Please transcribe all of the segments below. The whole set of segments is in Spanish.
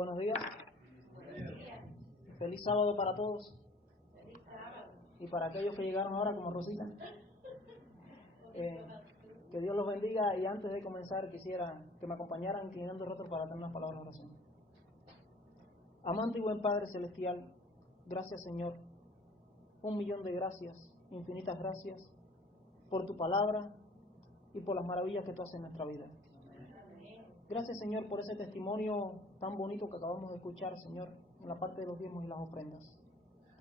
Buenos días. Feliz sábado para todos. Feliz sábado. Y para aquellos que llegaron ahora como Rosita. Que Dios los bendiga, y antes de comenzar quisiera que me acompañaran inclinando el rostro para tener unas palabras de oración. Amante y buen Padre Celestial, gracias Señor, 1.000.000 de gracias, infinitas gracias por tu palabra y por las maravillas que tú haces en nuestra vida. Gracias Señor por ese testimonio tan bonito que acabamos de escuchar, Señor, en la parte de los diezmos y las ofrendas.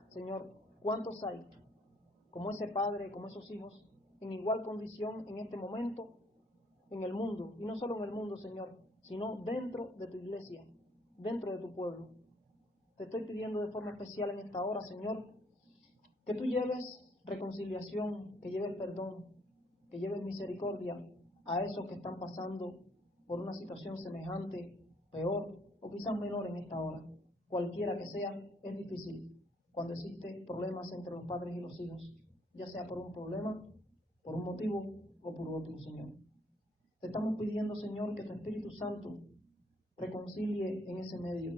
Señor, ¿cuántos hay como ese padre, como esos hijos, en igual condición en este momento en el mundo? Y no solo en el mundo, Señor, sino dentro de tu iglesia, dentro de tu pueblo. Te estoy pidiendo de forma especial en esta hora, Señor, que tú lleves reconciliación, que lleves perdón, que lleves misericordia a esos que están pasando por una situación semejante, peor o quizás menor en esta hora. Cualquiera que sea, es difícil cuando existen problemas entre los padres y los hijos, ya sea por un problema, por un motivo o por otro, Señor. Te estamos pidiendo, Señor, que tu Espíritu Santo reconcilie en ese medio,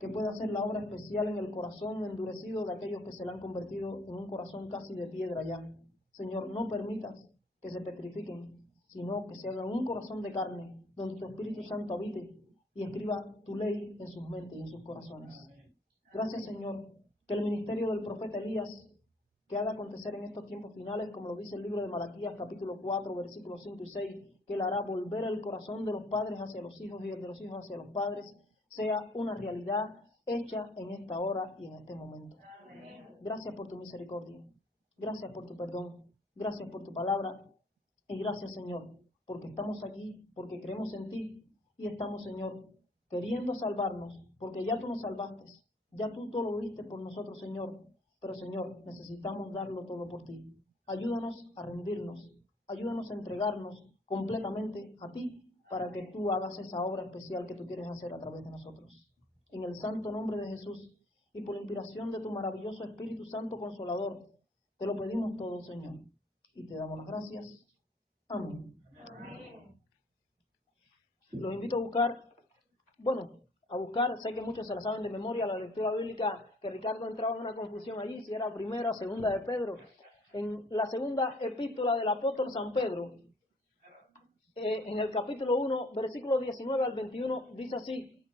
que pueda hacer la obra especial en el corazón endurecido de aquellos que se le han convertido en un corazón casi de piedra ya. Señor, no permitas que se petrifiquen, sino que se hagan un corazón de carne, donde tu Espíritu Santo habite y escriba tu ley en sus mentes y en sus corazones. Gracias, Señor, que el ministerio del profeta Elías, que ha de acontecer en estos tiempos finales, como lo dice el libro de Malaquías, capítulo 4, versículos 5 y 6, que él hará volver el corazón de los padres hacia los hijos y el de los hijos hacia los padres, sea una realidad hecha en esta hora y en este momento. Gracias por tu misericordia, gracias por tu perdón, gracias por tu palabra, y gracias, Señor, porque estamos aquí, porque creemos en ti, y estamos, Señor, queriendo salvarnos, porque ya tú nos salvaste, ya tú todo lo diste por nosotros, Señor. Pero, Señor, necesitamos darlo todo por ti. Ayúdanos a rendirnos, ayúdanos a entregarnos completamente a ti, para que tú hagas esa obra especial que tú quieres hacer a través de nosotros. En el santo nombre de Jesús, y por la inspiración de tu maravilloso Espíritu Santo Consolador, te lo pedimos todo, Señor, y te damos las gracias. Amén. Amén. Los invito a buscar, sé que muchos se la saben de memoria, la lectura bíblica, que Ricardo entraba en una confusión allí, si era primera o segunda de Pedro. En la segunda epístola del apóstol San Pedro, en el capítulo 1, versículos 19 al 21, dice así: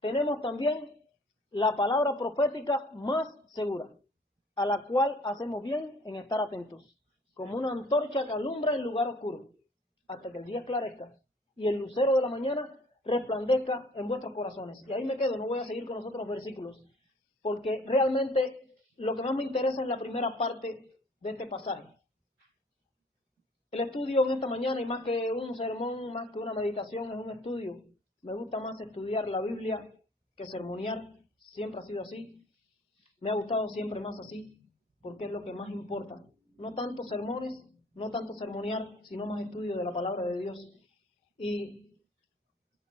tenemos también la palabra profética más segura, a la cual hacemos bien en estar atentos, como una antorcha que alumbra en lugar oscuro, hasta que el día esclarezca y el lucero de la mañana resplandezca en vuestros corazones. Y ahí me quedo, no voy a seguir con los otros versículos, porque realmente lo que más me interesa es la primera parte de este pasaje. El estudio en esta mañana, y más que un sermón, más que una meditación, es un estudio. Me gusta más estudiar la Biblia que sermonear, siempre ha sido así. Me ha gustado siempre más así, porque es lo que más importa. No tanto sermones, no tanto sermonear, sino más estudio de la palabra de Dios. Y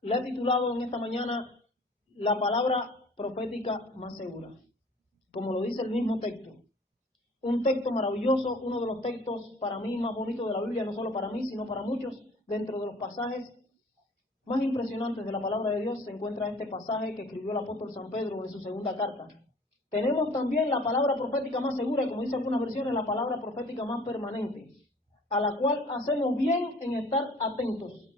le he titulado en esta mañana la palabra profética más segura, como lo dice el mismo texto. Un texto maravilloso, uno de los textos para mí más bonitos de la Biblia, no solo para mí, sino para muchos. Dentro de los pasajes más impresionantes de la palabra de Dios se encuentra este pasaje que escribió el apóstol San Pedro en su segunda carta. Tenemos también la palabra profética más segura, y como dice algunas versiones, la palabra profética más permanente, a la cual hacemos bien en estar atentos,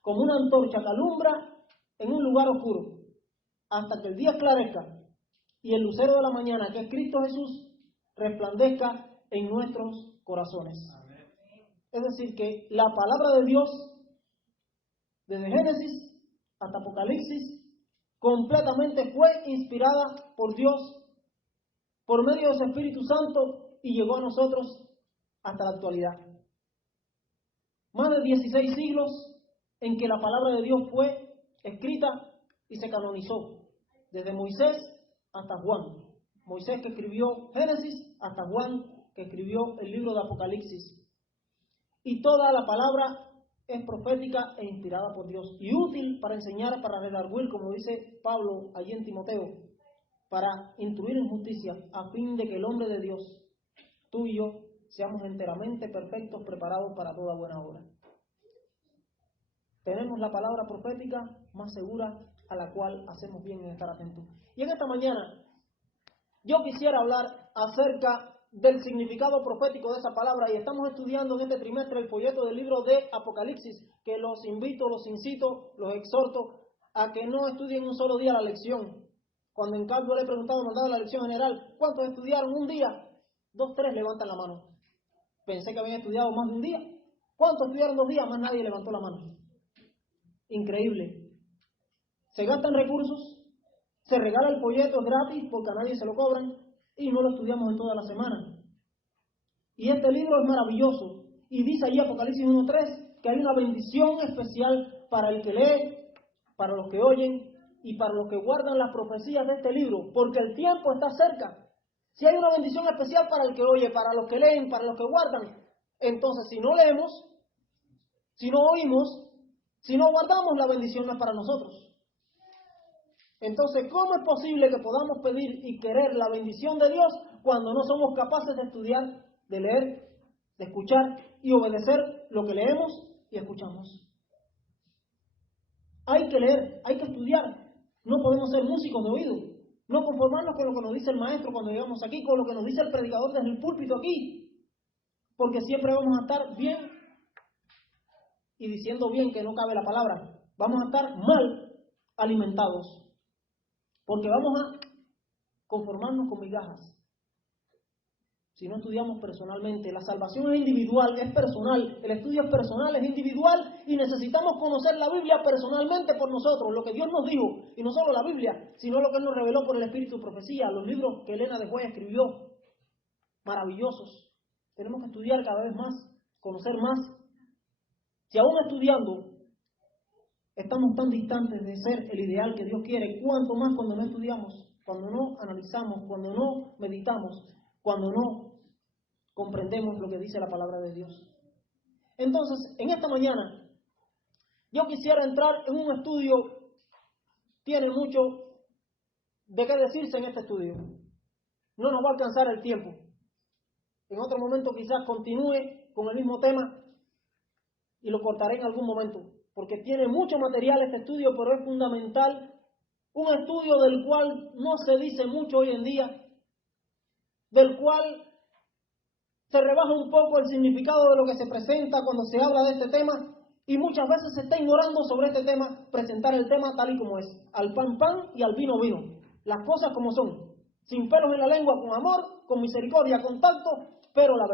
como una antorcha que alumbra en un lugar oscuro, hasta que el día esclarezca y el lucero de la mañana, que es Cristo Jesús, resplandezca en nuestros corazones. Amén. Es decir, que la palabra de Dios, desde Génesis hasta Apocalipsis, completamente fue inspirada por Dios, por medio de su Espíritu Santo, y llegó a nosotros hasta la actualidad. Más de 16 siglos en que la palabra de Dios fue escrita y se canonizó, desde Moisés hasta Juan. Moisés, que escribió Génesis, hasta Juan, que escribió el libro de Apocalipsis. Y toda la palabra es profética e inspirada por Dios, y útil para enseñar, para redarguir, como dice Pablo allí en Timoteo, para instruir en justicia, a fin de que el hombre de Dios, tú y yo, seamos enteramente perfectos, preparados para toda buena obra. Tenemos la palabra profética más segura, a la cual hacemos bien en estar atentos. Y en esta mañana yo quisiera hablar acerca del significado profético de esa palabra, y estamos estudiando en este trimestre el folleto del libro de Apocalipsis, que los invito, los incito, los exhorto a que no estudien un solo día la lección. Cuando en cambio le he preguntado, mandado la lección general, ¿cuántos estudiaron un día? 2, 3 levantan la mano. Pensé que habían estudiado más de un día. ¿Cuántos estudiaron 2 días? Más nadie levantó la mano. Increíble. Se gastan recursos, se regala el folleto, es gratis porque a nadie se lo cobran, y no lo estudiamos en toda la semana. Y este libro es maravilloso, y dice allí Apocalipsis 1:3 que hay una bendición especial para el que lee, para los que oyen y para los que guardan las profecías de este libro, porque el tiempo está cerca. Si hay una bendición especial para el que oye, para los que leen, para los que guardan, entonces si no leemos, si no oímos, si no guardamos, la bendición no es para nosotros. Entonces, ¿cómo es posible que podamos pedir y querer la bendición de Dios cuando no somos capaces de estudiar, de leer, de escuchar y obedecer lo que leemos y escuchamos? Hay que leer, hay que estudiar. No podemos ser músicos de oído. No conformarnos con lo que nos dice el maestro cuando llegamos aquí, con lo que nos dice el predicador desde el púlpito aquí. Porque siempre vamos a estar bien, y diciendo bien que no cabe la palabra, vamos a estar mal alimentados. Porque vamos a conformarnos con migajas. Si no estudiamos personalmente, la salvación es individual, es personal, el estudio es personal, es individual, y necesitamos conocer la Biblia personalmente por nosotros, lo que Dios nos dijo, y no solo la Biblia, sino lo que Él nos reveló por el Espíritu de Profecía, los libros que Elena de Juez escribió, maravillosos. Tenemos que estudiar cada vez más, conocer más. Si aún estudiando estamos tan distantes de ser el ideal que Dios quiere, cuánto más cuando no estudiamos, cuando no analizamos, cuando no meditamos, cuando no comprendemos lo que dice la palabra de Dios. Entonces, en esta mañana, yo quisiera entrar en un estudio, tiene mucho de qué decirse en este estudio. No nos va a alcanzar el tiempo. En otro momento quizás continúe con el mismo tema y lo cortaré en algún momento, porque tiene mucho material este estudio, pero es fundamental. Un estudio del cual no se dice mucho hoy en día, del cual se rebaja un poco el significado de lo que se presenta cuando se habla de este tema, y muchas veces se está ignorando sobre este tema, presentar el tema tal y como es, al pan pan y al vino vino, las cosas como son, sin pelos en la lengua, con amor, con misericordia, con tacto, pero la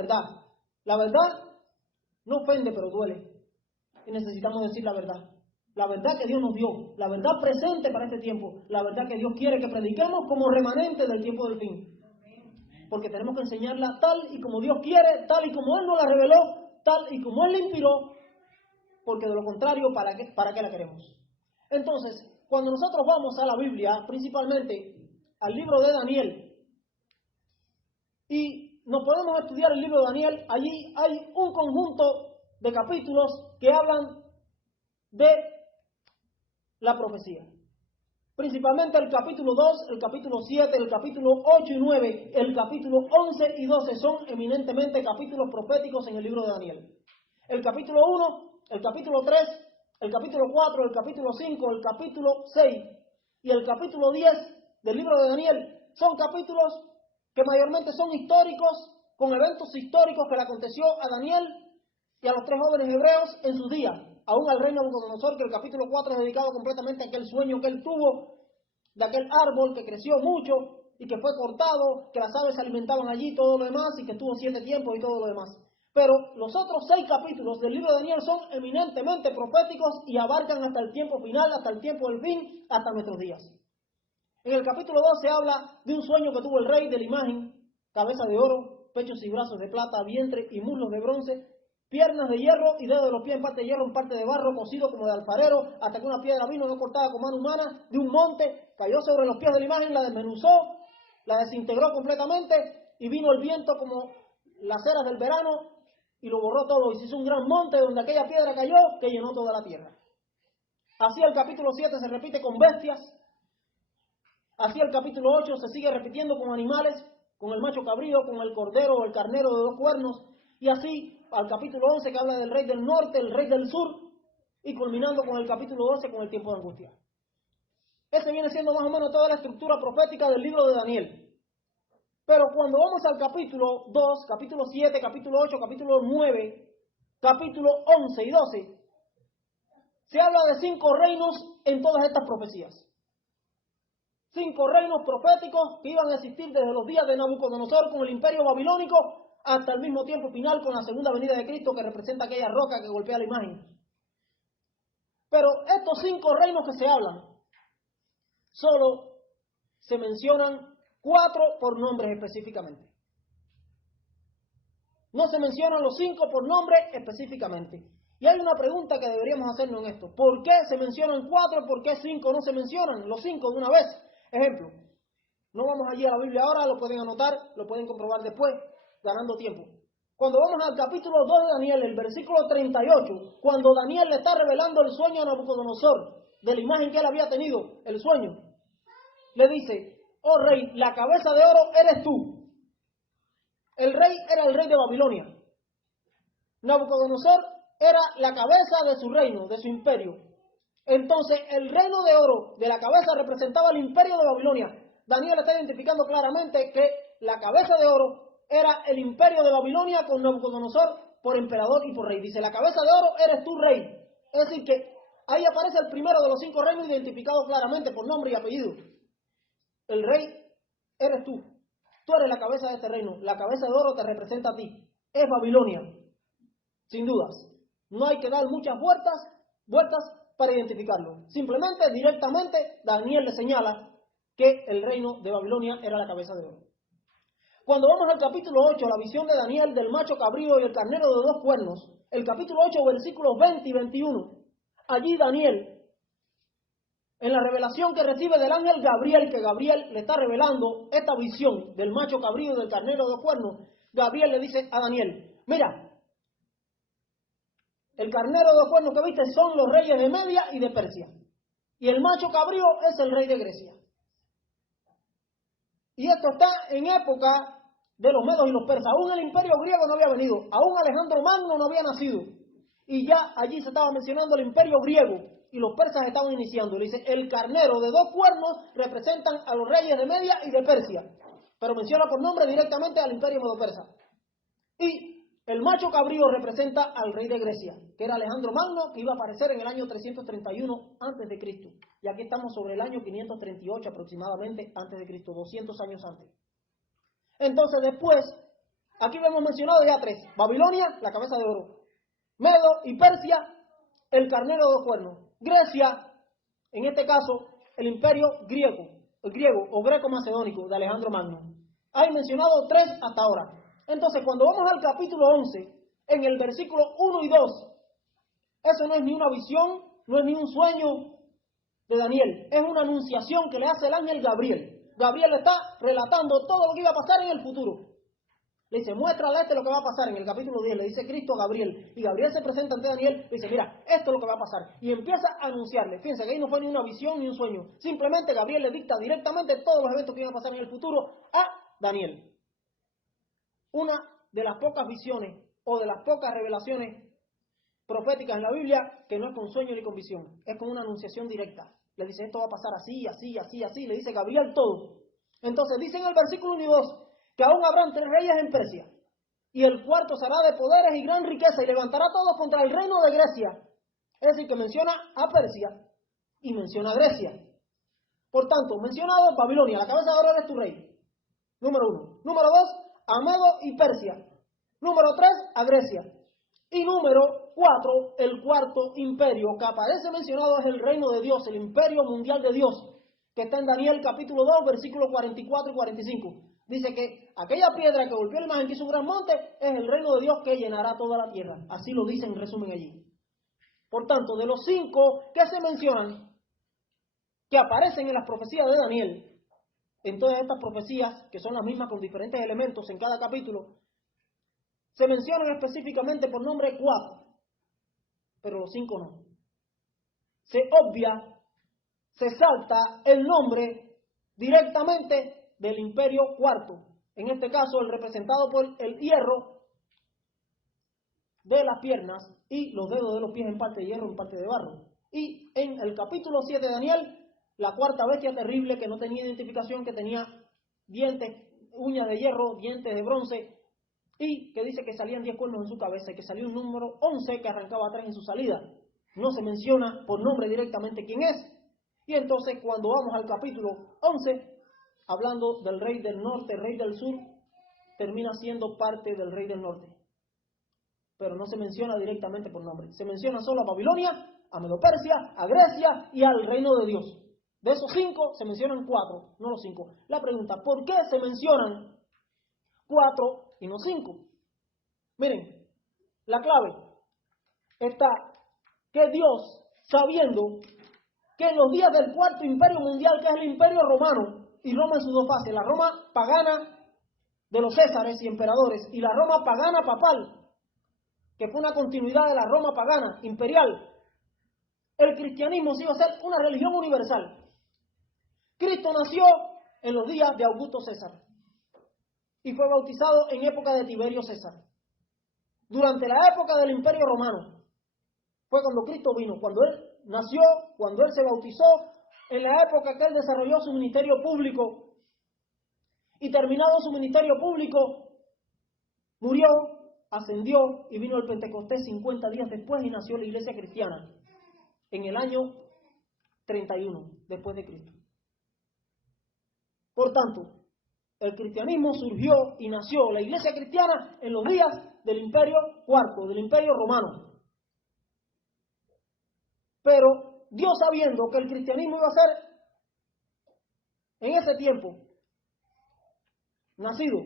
verdad no ofende pero duele, y necesitamos decir la verdad que Dios nos dio, la verdad presente para este tiempo, la verdad que Dios quiere que prediquemos como remanente del tiempo del fin. Porque tenemos que enseñarla tal y como Dios quiere, tal y como Él nos la reveló, tal y como Él la inspiró, porque de lo contrario, ¿para qué la queremos? Entonces, cuando nosotros vamos a la Biblia, principalmente al libro de Daniel, y nos podemos estudiar el libro de Daniel, allí hay un conjunto de capítulos que hablan de la profecía. Principalmente el capítulo 2, el capítulo 7, el capítulo 8 y 9, el capítulo 11 y 12 son eminentemente capítulos proféticos en el libro de Daniel. El capítulo 1, el capítulo 3, el capítulo 4, el capítulo 5, el capítulo 6 y el capítulo 10 del libro de Daniel son capítulos que mayormente son históricos, con eventos históricos que le aconteció a Daniel y a los 3 jóvenes hebreos en sus días. Aún al reino de Nabucodonosor, que el capítulo 4 es dedicado completamente a aquel sueño que él tuvo, de aquel árbol que creció mucho y que fue cortado, que las aves se alimentaban allí, todo lo demás, y que estuvo 7 tiempos y todo lo demás. Pero los otros 6 capítulos del libro de Daniel son eminentemente proféticos y abarcan hasta el tiempo final, hasta el tiempo del fin, hasta nuestros días. En el capítulo 2 se habla de un sueño que tuvo el rey de la imagen: cabeza de oro, pechos y brazos de plata, vientre y muslos de bronce, piernas de hierro y dedos de los pies en parte de hierro, en parte de barro, cocido como de alfarero, hasta que una piedra vino no cortada con mano humana de un monte, cayó sobre los pies de la imagen, la desmenuzó, la desintegró completamente, y vino el viento como las eras del verano y lo borró todo, y se hizo un gran monte donde aquella piedra cayó que llenó toda la tierra. Así el capítulo 7 se repite con bestias, así el capítulo 8 se sigue repitiendo con animales, con el macho cabrío, con el cordero o el carnero de 2 cuernos, y así al capítulo 11 que habla del rey del norte, el rey del sur, y culminando con el capítulo 12 con el tiempo de angustia. Ese viene siendo más o menos toda la estructura profética del libro de Daniel. Pero cuando vamos al capítulo 2, capítulo 7, capítulo 8, capítulo 9, capítulo 11 y 12, se habla de 5 reinos en todas estas profecías. 5 reinos proféticos que iban a existir desde los días de Nabucodonosor con el imperio babilónico hasta el mismo tiempo final con la segunda venida de Cristo, que representa aquella roca que golpea la imagen. Pero estos 5 reinos que se hablan, solo se mencionan 4 por nombres específicamente. No se mencionan los 5 por nombre específicamente. Y hay una pregunta que deberíamos hacernos en esto. ¿Por qué se mencionan 4? ¿Por qué 5 no se mencionan? Los 5 de una vez. Ejemplo, no vamos allí a la Biblia ahora, lo pueden anotar, lo pueden comprobar después, ganando tiempo. Cuando vamos al capítulo 2 de Daniel, el versículo 38, cuando Daniel le está revelando el sueño a Nabucodonosor, de la imagen que él había tenido, el sueño, le dice: oh rey, la cabeza de oro eres tú. El rey era el rey de Babilonia. Nabucodonosor era la cabeza de su reino, de su imperio. Entonces, el reino de oro de la cabeza representaba el imperio de Babilonia. Daniel está identificando claramente que la cabeza de oro era el imperio de Babilonia con Nabucodonosor por emperador y por rey. Dice: la cabeza de oro eres tú, rey. Es decir, que ahí aparece el primero de los 5 reinos identificado claramente por nombre y apellido. El rey eres tú. Tú eres la cabeza de este reino. La cabeza de oro te representa a ti. Es Babilonia. Sin dudas. No hay que dar muchas vueltas para identificarlo. Simplemente, directamente, Daniel le señala que el reino de Babilonia era la cabeza de oro. Cuando vamos al capítulo 8, la visión de Daniel del macho cabrío y el carnero de 2 cuernos, el capítulo 8, versículos 20 y 21, allí Daniel, en la revelación que recibe del ángel Gabriel, que Gabriel le está revelando esta visión del macho cabrío y del carnero de 2 cuernos, Gabriel le dice a Daniel: mira, el carnero de 2 cuernos que viste son los reyes de Media y de Persia. Y el macho cabrío es el rey de Grecia. Y esto está en época de los medos y los persas. Aún el imperio griego no había venido. Aún Alejandro Magno no había nacido. Y ya allí se estaba mencionando el imperio griego. Y los persas estaban iniciando. Le dice: el carnero de 2 cuernos representan a los reyes de Media y de Persia. Pero menciona por nombre directamente al imperio medo-persa. Y el macho cabrío representa al rey de Grecia, que era Alejandro Magno, que iba a aparecer en el año 331 a.C. Y aquí estamos sobre el año 538 aproximadamente a.C., 200 años antes. Entonces después, aquí hemos mencionado ya 3. Babilonia, la cabeza de oro. Medo y Persia, el carnero de 2 cuernos. Grecia, en este caso, el imperio griego, el griego o greco-macedónico de Alejandro Magno. Hay mencionado 3 hasta ahora. Entonces, cuando vamos al capítulo 11, en el versículo 1 y 2, eso no es ni una visión, no es ni un sueño de Daniel, es una anunciación que le hace el ángel Gabriel. Gabriel le está relatando todo lo que iba a pasar en el futuro. Le dice: muéstrale lo que va a pasar. En el capítulo 10 le dice Cristo a Gabriel, y Gabriel se presenta ante Daniel y dice: mira, esto es lo que va a pasar. Y empieza a anunciarle. Fíjense que ahí no fue ni una visión ni un sueño. Simplemente Gabriel le dicta directamente todos los eventos que iban a pasar en el futuro a Daniel. Una de las pocas visiones o de las pocas revelaciones proféticas en la Biblia que no es con sueño ni con visión, es con una anunciación directa. Le dice: esto va a pasar así, así, así, así. Le dice Gabriel todo. Entonces dice en el versículo 1 y 2 que aún habrán 3 reyes en Persia, y el cuarto será de poderes y gran riqueza, y levantará a todos contra el reino de Grecia. Es decir, que menciona a Persia y menciona a Grecia. Por tanto, mencionado Babilonia, la cabeza de oro eres tu rey. Número 1. Número 2, a Medo y Persia. Número 3, a Grecia. Y número 4, el cuarto imperio que aparece mencionado es el reino de Dios, el imperio mundial de Dios, que está en Daniel capítulo 2, versículos 44 y 45. Dice que aquella piedra que golpeó la imagen que hizo un gran monte es el reino de Dios que llenará toda la tierra. Así lo dice en resumen allí. Por tanto, de los 5 que se mencionan, que aparecen en las profecías de Daniel, en todas estas profecías, que son las mismas con diferentes elementos en cada capítulo, se mencionan específicamente por nombre 4, pero los 5 no. Se obvia, se salta el nombre directamente del imperio cuarto. En este caso, el representado por el hierro de las piernas y los dedos de los pies en parte de hierro, en parte de barro. Y en el capítulo 7 de Daniel, la cuarta bestia terrible que no tenía identificación, que tenía dientes, uñas de hierro, dientes de bronce, y que dice que salían 10 cuernos en su cabeza y que salió un número 11 que arrancaba 3 en su salida. No se menciona por nombre directamente quién es. Y entonces cuando vamos al capítulo 11, hablando del rey del norte, rey del sur, termina siendo parte del rey del norte. Pero no se menciona directamente por nombre. Se menciona solo a Babilonia, a Medo-Persia, a Grecia y al reino de Dios. De esos 5 se mencionan 4, no los 5. La pregunta, ¿por qué se mencionan 4 y no 5? Miren, la clave está que Dios, sabiendo que en los días del cuarto imperio mundial, que es el imperio romano, y Roma en sus dos fases, la Roma pagana de los césares y emperadores, y la Roma pagana papal, que fue una continuidad de la Roma pagana imperial, el cristianismo se iba a ser una religión universal. Cristo nació en los días de Augusto César y fue bautizado en época de Tiberio César. Durante la época del imperio romano fue cuando Cristo vino, cuando Él nació, cuando Él se bautizó, en la época que Él desarrolló su ministerio público, y terminado su ministerio público, murió, ascendió y vino el Pentecostés 50 días después y nació la iglesia cristiana en el año 31 después de Cristo. Por tanto, el cristianismo surgió y nació, la iglesia cristiana, en los días del imperio cuarto, del imperio romano. Pero Dios, sabiendo que el cristianismo iba a ser en ese tiempo nacido,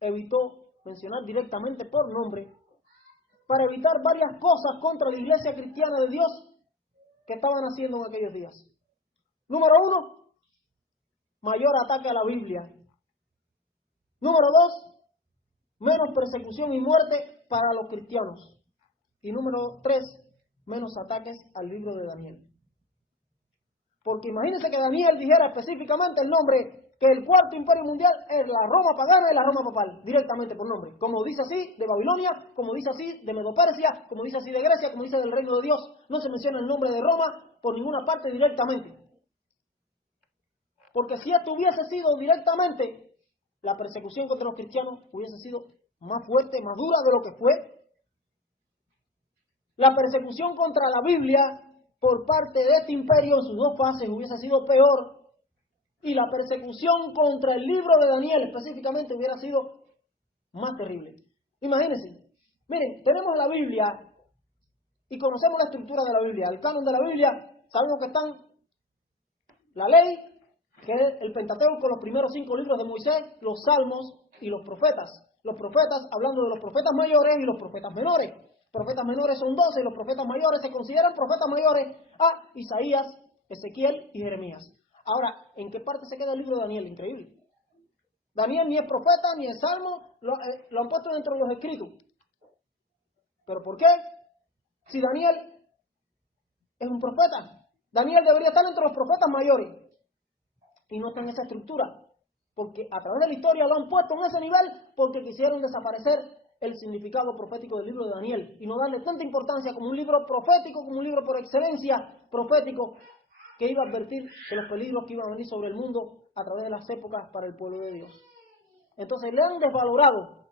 evitó mencionar directamente por nombre para evitar varias cosas contra la iglesia cristiana de Dios que estaban haciendo en aquellos días. Número 1, mayor ataque a la Biblia. Número 2, menos persecución y muerte para los cristianos. Y número 3, menos ataques al libro de Daniel. Porque imagínense que Daniel dijera específicamente el nombre, que el cuarto imperio mundial es la Roma pagana y la Roma papal, directamente por nombre. Como dice así de Babilonia, como dice así de Medo-Persia, como dice así de Grecia, como dice del reino de Dios. No se menciona el nombre de Roma por ninguna parte directamente. Porque si esto hubiese sido directamente, la persecución contra los cristianos hubiese sido más fuerte, más dura de lo que fue. La persecución contra la Biblia por parte de este imperio en sus dos fases hubiese sido peor, y la persecución contra el libro de Daniel específicamente hubiera sido más terrible. Imagínense, miren, tenemos la Biblia y conocemos la estructura de la Biblia, el canon de la Biblia. Sabemos que están la ley, que es el Pentateuco, los primeros 5 libros de Moisés, los salmos y los profetas. Los profetas, hablando de los profetas mayores y los profetas menores. Profetas menores son 12, y los profetas mayores se consideran profetas mayores a Isaías, Ezequiel y Jeremías. Ahora, ¿en qué parte se queda el libro de Daniel? Increíble. Daniel ni es profeta, ni es salmo, lo han puesto dentro de los escritos. ¿Pero por qué? Si Daniel es un profeta, Daniel debería estar entre los profetas mayores, y no está en esa estructura, porque a través de la historia lo han puesto en ese nivel porque quisieron desaparecer el significado profético del libro de Daniel y no darle tanta importancia como un libro profético, como un libro por excelencia profético, que iba a advertir de los peligros que iban a venir sobre el mundo a través de las épocas para el pueblo de Dios. Entonces le han desvalorado.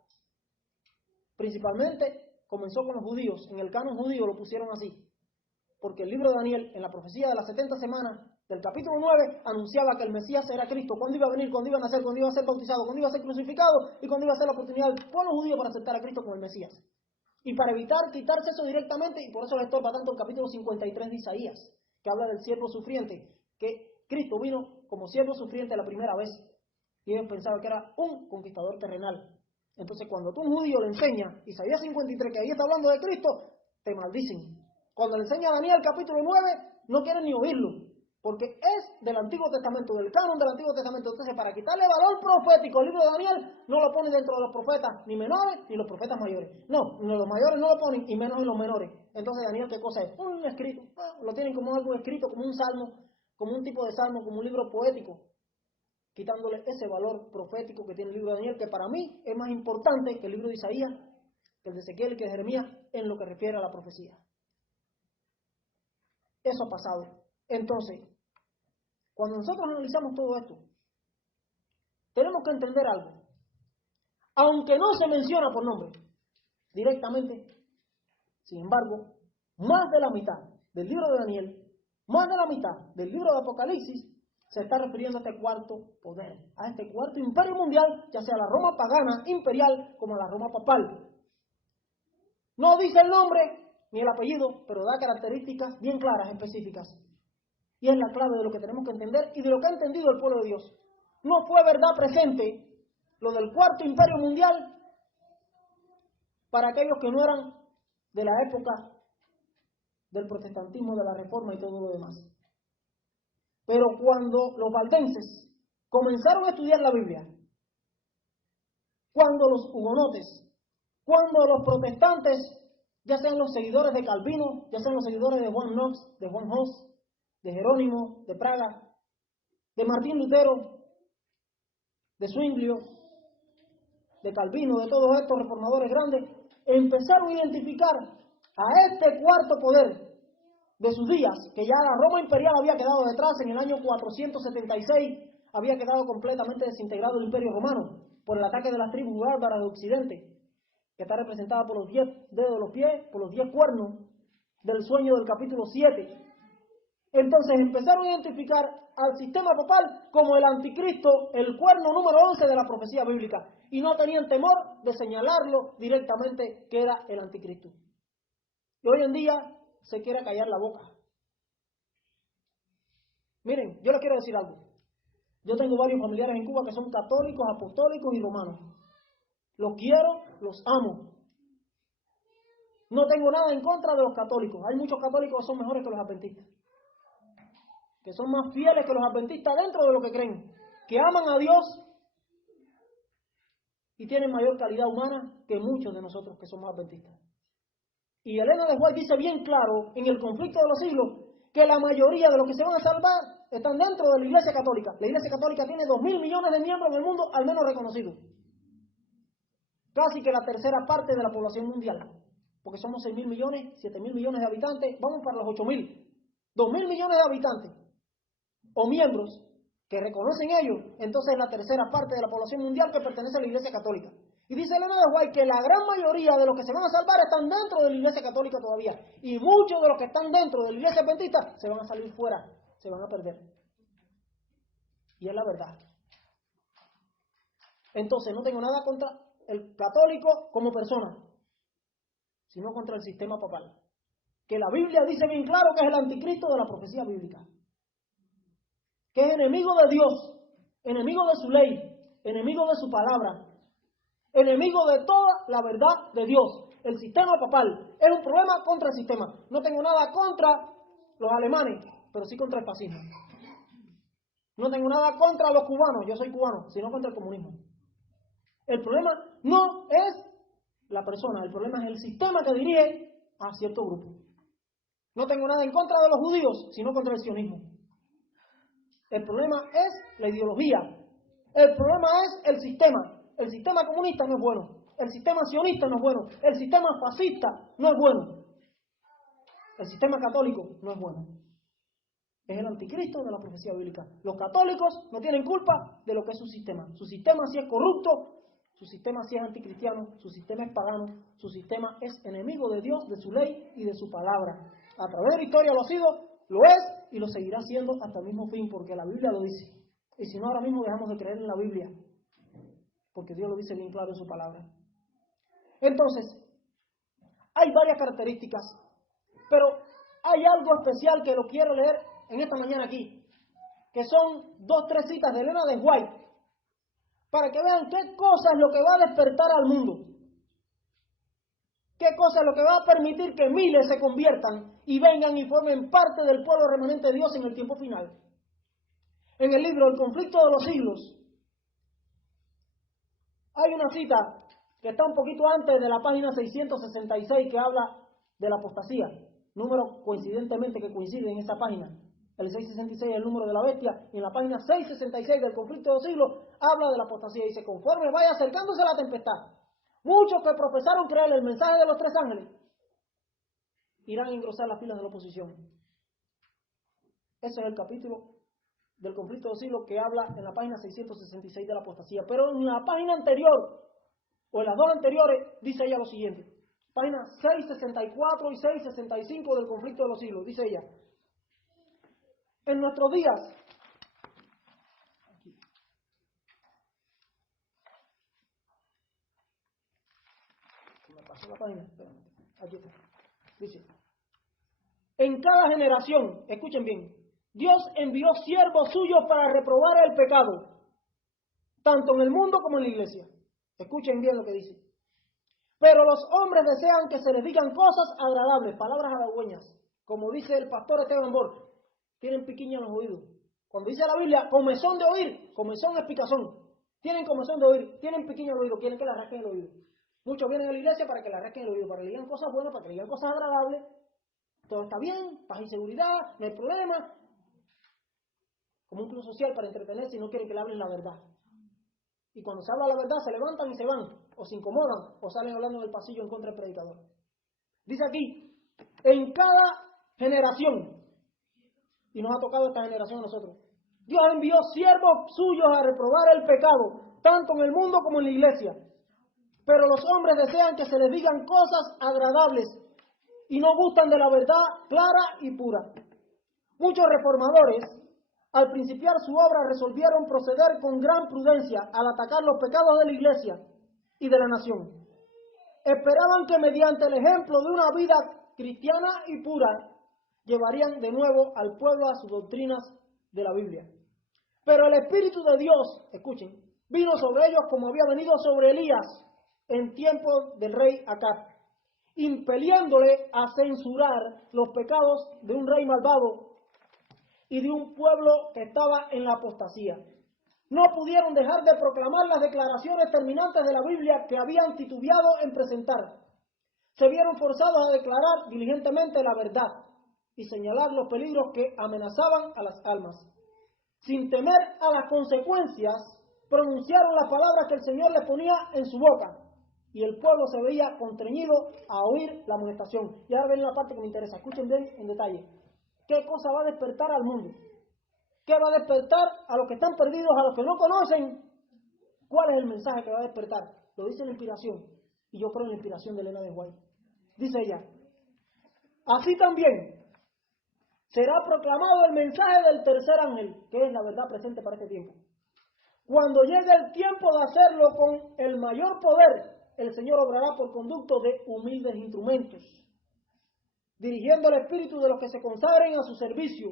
Principalmente comenzó con los judíos. En el canon judío lo pusieron así, porque el libro de Daniel, en la profecía de las 70 semanas del capítulo 9, anunciaba que el Mesías era Cristo, cuándo iba a venir, cuándo iba a nacer, cuándo iba a ser bautizado, cuándo iba a ser crucificado y cuándo iba a ser la oportunidad del pueblo judío para aceptar a Cristo como el Mesías. Y para evitar quitarse eso directamente, y por eso le estorba tanto el capítulo 53 de Isaías, que habla del siervo sufriente, que Cristo vino como siervo sufriente la primera vez, y ellos pensaban que era un conquistador terrenal. Entonces cuando tú a un judío le enseñas Isaías 53, que ahí está hablando de Cristo, te maldicen. Cuando le enseña a Daniel capítulo 9, no quieren ni oírlo, porque es del Antiguo Testamento, del canon del Antiguo Testamento. Entonces, para quitarle valor profético al libro de Daniel, no lo ponen dentro de los profetas ni menores ni los profetas mayores. No, ni los mayores no lo ponen, y menos en los menores. Entonces, Daniel, ¿qué cosa es? Un escrito. Lo tienen como algo escrito, como un salmo, como un tipo de salmo, como un libro poético, quitándole ese valor profético que tiene el libro de Daniel, que para mí es más importante que el libro de Isaías, que el de Ezequiel y que el de Jeremías, en lo que refiere a la profecía. Eso ha pasado. Entonces, cuando nosotros analizamos todo esto, tenemos que entender algo. Aunque no se menciona por nombre directamente, sin embargo, más de la mitad del libro de Daniel, más de la mitad del libro de Apocalipsis, se está refiriendo a este cuarto poder, a este cuarto imperio mundial, ya sea la Roma pagana imperial como la Roma papal. No dice el nombre ni el apellido, pero da características bien claras, específicas. Y es la clave de lo que tenemos que entender y de lo que ha entendido el pueblo de Dios. No fue verdad presente lo del cuarto imperio mundial para aquellos que no eran de la época del protestantismo, de la reforma y todo lo demás. Pero cuando los valdenses comenzaron a estudiar la Biblia, cuando los hugonotes, cuando los protestantes, ya sean los seguidores de Calvino, ya sean los seguidores de Juan Knox, de Juan Hus, de Jerónimo, de Praga, de Martín Lutero, de Zwinglio, de Calvino, de todos estos reformadores grandes, empezaron a identificar a este cuarto poder de sus días, que ya la Roma imperial había quedado detrás. En el año 476 había quedado completamente desintegrado el imperio romano por el ataque de las tribus bárbaras de Occidente, que está representada por los 10 dedos de los pies, por los 10 cuernos del sueño del capítulo 7. Entonces empezaron a identificar al sistema papal como el anticristo, el cuerno número 11 de la profecía bíblica, y no tenían temor de señalarlo directamente que era el anticristo. Y hoy en día se quiere callar la boca. Miren, yo les quiero decir algo. Yo tengo varios familiares en Cuba que son católicos, apostólicos y romanos. Los quiero, los amo. No tengo nada en contra de los católicos. Hay muchos católicos que son mejores que los adventistas, que son más fieles que los adventistas dentro de lo que creen, que aman a Dios y tienen mayor calidad humana que muchos de nosotros que somos adventistas. Y Elena de White dice bien claro en El conflicto de los siglos que la mayoría de los que se van a salvar están dentro de la Iglesia Católica. La Iglesia Católica tiene 2.000 millones de miembros en el mundo, al menos reconocidos. Casi que la tercera parte de la población mundial, porque somos 6.000 millones, 7.000 millones de habitantes, vamos para los 8.000. 2.000 millones de habitantes o miembros que reconocen ellos, entonces es la tercera parte de la población mundial que pertenece a la Iglesia Católica. Y dice Elena de White que la gran mayoría de los que se van a salvar están dentro de la Iglesia Católica todavía, y muchos de los que están dentro de la Iglesia Adventista se van a salir fuera, se van a perder. Y es la verdad. Entonces no tengo nada contra el católico como persona, sino contra el sistema papal, que la Biblia dice bien claro que es el anticristo de la profecía bíblica, que es enemigo de Dios, enemigo de su ley, enemigo de su palabra, enemigo de toda la verdad de Dios. El sistema papal es un problema contra el sistema. No tengo nada contra los alemanes, pero sí contra el fascismo. No tengo nada contra los cubanos, yo soy cubano, sino contra el comunismo. El problema no es la persona, el problema es el sistema que dirige a cierto grupo. No tengo nada en contra de los judíos, sino contra el sionismo. El problema es la ideología. El problema es el sistema. El sistema comunista no es bueno. El sistema sionista no es bueno. El sistema fascista no es bueno. El sistema católico no es bueno. Es el anticristo de la profecía bíblica. Los católicos no tienen culpa de lo que es su sistema. Su sistema sí es corrupto, su sistema sí es anticristiano, su sistema es pagano, su sistema es enemigo de Dios, de su ley y de su palabra. A través de la historia lo ha sido, lo es y lo seguirá siendo hasta el mismo fin, porque la Biblia lo dice. Y si no, ahora mismo dejamos de creer en la Biblia, porque Dios lo dice bien claro en su palabra. Entonces, hay varias características, pero hay algo especial que lo quiero leer en esta mañana aquí, que son 2 o 3 citas de Elena de White, para que vean qué cosa es lo que va a despertar al mundo, qué cosa es lo que va a permitir que miles se conviertan y vengan y formen parte del pueblo remanente de Dios en el tiempo final. En el libro El conflicto de los siglos hay una cita que está un poquito antes de la página 666 que habla de la apostasía, número coincidentemente que coincide en esa página. El 666 es el número de la bestia, y en la página 666 del conflicto de los siglos habla de la apostasía. Dice: conforme vaya acercándose la tempestad, muchos que profesaron creer el mensaje de los 3 ángeles irán a engrosar las filas de la oposición. Ese es el capítulo del conflicto de los siglos que habla en la página 666 de la apostasía. Pero en la página anterior, o en las dos anteriores, dice ella lo siguiente. Página 664 y 665 del conflicto de los siglos, dice ella. En nuestros días, me pasó la página, aquí está. Dice, en cada generación, escuchen bien, Dios envió siervos suyos para reprobar el pecado, tanto en el mundo como en la iglesia. Escuchen bien lo que dice. Pero los hombres desean que se les digan cosas agradables, palabras halagüeñas. Como dice el pastor Esteban Bor, tienen piquiña en los oídos. Cuando dice la Biblia, comezón de oír, comezón es picazón. Tienen comezón de oír, tienen piquiña en el oído, quieren que le rasquen el oído. Muchos vienen a la iglesia para que le rasquen el oído, para que le digan cosas buenas, para que le digan cosas agradables. Todo está bien, paz y seguridad, no hay problema. Como un club social para entretenerse y no quieren que le hablen la verdad. Y cuando se habla la verdad, se levantan y se van, o se incomodan, o salen hablando en el pasillo en contra del predicador. Dice aquí, en cada generación, y nos ha tocado esta generación a nosotros, Dios envió siervos suyos a reprobar el pecado, tanto en el mundo como en la iglesia. Pero los hombres desean que se les digan cosas agradables y no gustan de la verdad clara y pura. Muchos reformadores, al principiar su obra, resolvieron proceder con gran prudencia al atacar los pecados de la iglesia y de la nación. Esperaban que mediante el ejemplo de una vida cristiana y pura, llevarían de nuevo al pueblo a sus doctrinas de la Biblia. Pero el Espíritu de Dios, escuchen, vino sobre ellos como había venido sobre Elías en tiempo del rey Acab, impeliéndole a censurar los pecados de un rey malvado y de un pueblo que estaba en la apostasía. No pudieron dejar de proclamar las declaraciones terminantes de la Biblia que habían titubeado en presentar. Se vieron forzados a declarar diligentemente la verdad y señalar los peligros que amenazaban a las almas. Sin temer a las consecuencias, pronunciaron las palabras que el Señor les ponía en su boca, y el pueblo se veía constreñido a oír la amonestación. Y ahora ven la parte que me interesa, escuchen bien en detalle. ¿Qué cosa va a despertar al mundo? ¿Qué va a despertar a los que están perdidos, a los que no conocen? ¿Cuál es el mensaje que va a despertar? Lo dice la inspiración, y yo creo en la inspiración de Elena de White. Dice ella, así también será proclamado el mensaje del tercer ángel, que es la verdad presente para este tiempo. Cuando llegue el tiempo de hacerlo con el mayor poder, el Señor obrará por conducto de humildes instrumentos, dirigiendo el espíritu de los que se consagren a su servicio.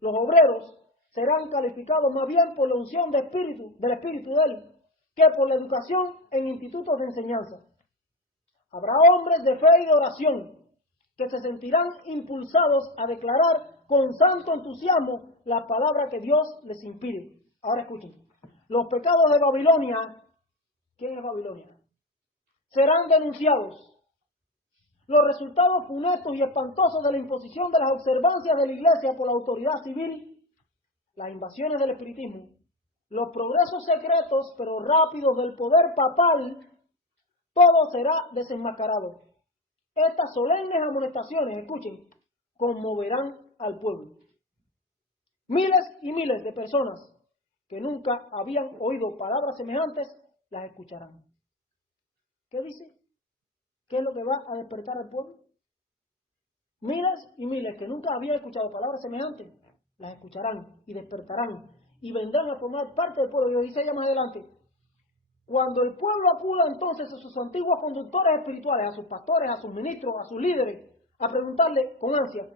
Los obreros serán calificados más bien por la unción del espíritu de él, que por la educación en institutos de enseñanza. Habrá hombres de fe y de oración que se sentirán impulsados a declarar con santo entusiasmo la palabra que Dios les inspire. Ahora escuchen. Los pecados de Babilonia, ¿quién es Babilonia?, serán denunciados. Los resultados funestos y espantosos de la imposición de las observancias de la Iglesia por la autoridad civil, las invasiones del espiritismo, los progresos secretos pero rápidos del poder papal, todo será desenmascarado. Estas solemnes amonestaciones, escuchen, conmoverán al pueblo. Miles y miles de personas que nunca habían oído palabras semejantes, las escucharán. ¿Qué dice? ¿Qué es lo que va a despertar al pueblo? Miles y miles que nunca habían escuchado palabras semejantes, las escucharán y despertarán y vendrán a formar parte del pueblo. Y dice ella más adelante, cuando el pueblo acuda entonces a sus antiguos conductores espirituales, a sus pastores, a sus ministros, a sus líderes, a preguntarle con ansia,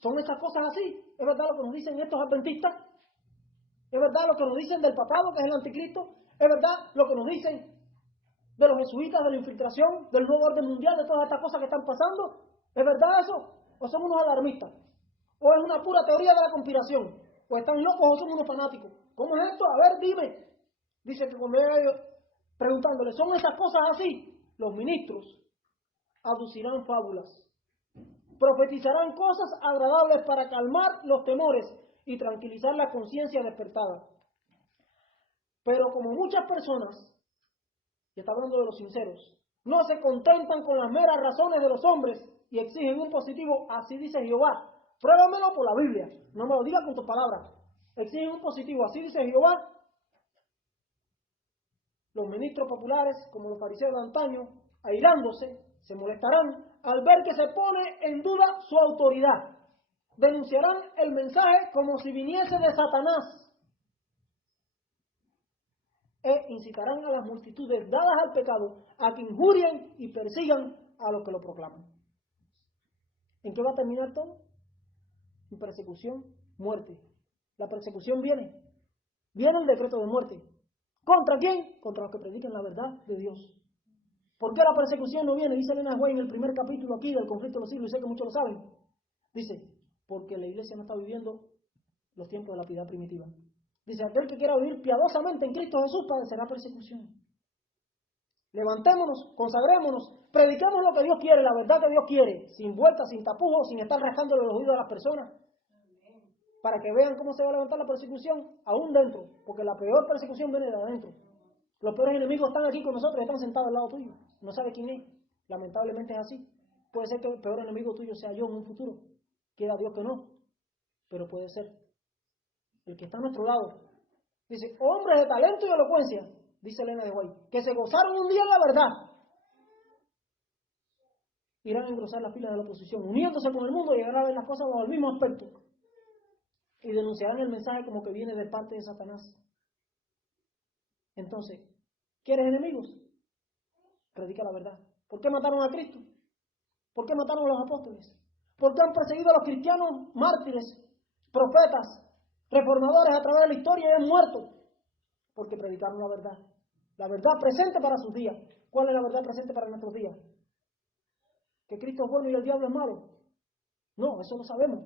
¿son esas cosas así? ¿Es verdad lo que nos dicen estos adventistas? ¿Es verdad lo que nos dicen del papado, que es el anticristo? ¿Es verdad lo que nos dicen de los jesuitas, de la infiltración, del nuevo orden mundial, de todas estas cosas que están pasando? ¿Es verdad eso? ¿O son unos alarmistas? ¿O es una pura teoría de la conspiración? ¿O están locos o son unos fanáticos? ¿Cómo es esto? A ver, dime. Dice que cuando ellos preguntándole, ¿son esas cosas así? Los ministros aducirán fábulas, profetizarán cosas agradables para calmar los temores y tranquilizar la conciencia despertada. Pero como muchas personas, y está hablando de los sinceros, no se contentan con las meras razones de los hombres y exigen un positivo, así dice Jehová, Pruébamelo por la Biblia. No me lo digas con tus palabras. Exigen un positivo. Así dice Jehová. Los ministros populares, como los fariseos de antaño, airándose, se molestarán al ver que se pone en duda su autoridad. Denunciarán el mensaje como si viniese de Satanás. E incitarán a las multitudes dadas al pecado a que injurien y persigan a los que lo proclaman. ¿En qué va a terminar todo? En persecución, muerte. La persecución viene. Viene el decreto de muerte. ¿Contra quién? Contra los que predican la verdad de Dios. ¿Por qué la persecución no viene? Dice Elena White en el primer capítulo aquí del conflicto de los siglos, y sé que muchos lo saben. Dice, porque la iglesia no está viviendo los tiempos de la piedad primitiva. Dice, aquel que quiera vivir piadosamente en Cristo Jesús padecerá persecución. Levantémonos, consagrémonos, prediquemos lo que Dios quiere, la verdad que Dios quiere, sin vueltas, sin tapujos, sin estar rasgándole los oídos a las personas, para que vean cómo se va a levantar la persecución aún dentro, porque la peor persecución viene de adentro. Los peores enemigos están aquí con nosotros, están sentados al lado tuyo, no sabes quién es, lamentablemente es así. Puede ser que el peor enemigo tuyo sea yo en un futuro, quiera Dios que no, pero puede ser. El que está a nuestro lado. Dice, hombres de talento y elocuencia, dice Elena de White, que se gozaron un día en la verdad, irán a engrosar las filas de la oposición, uniéndose con el mundo y llegarán a ver las cosas bajo el mismo aspecto, y denunciarán el mensaje como que viene de parte de Satanás. Entonces, ¿quieres enemigos? Predica la verdad. ¿Por qué mataron a Cristo? ¿Por qué mataron a los apóstoles? ¿Por qué han perseguido a los cristianos mártires, profetas, reformadores a través de la historia y han muerto? Porque predicaron la verdad. La verdad presente para sus días. ¿Cuál es la verdad presente para nuestros días? ¿Que Cristo es bueno y el diablo es malo? No, eso lo sabemos.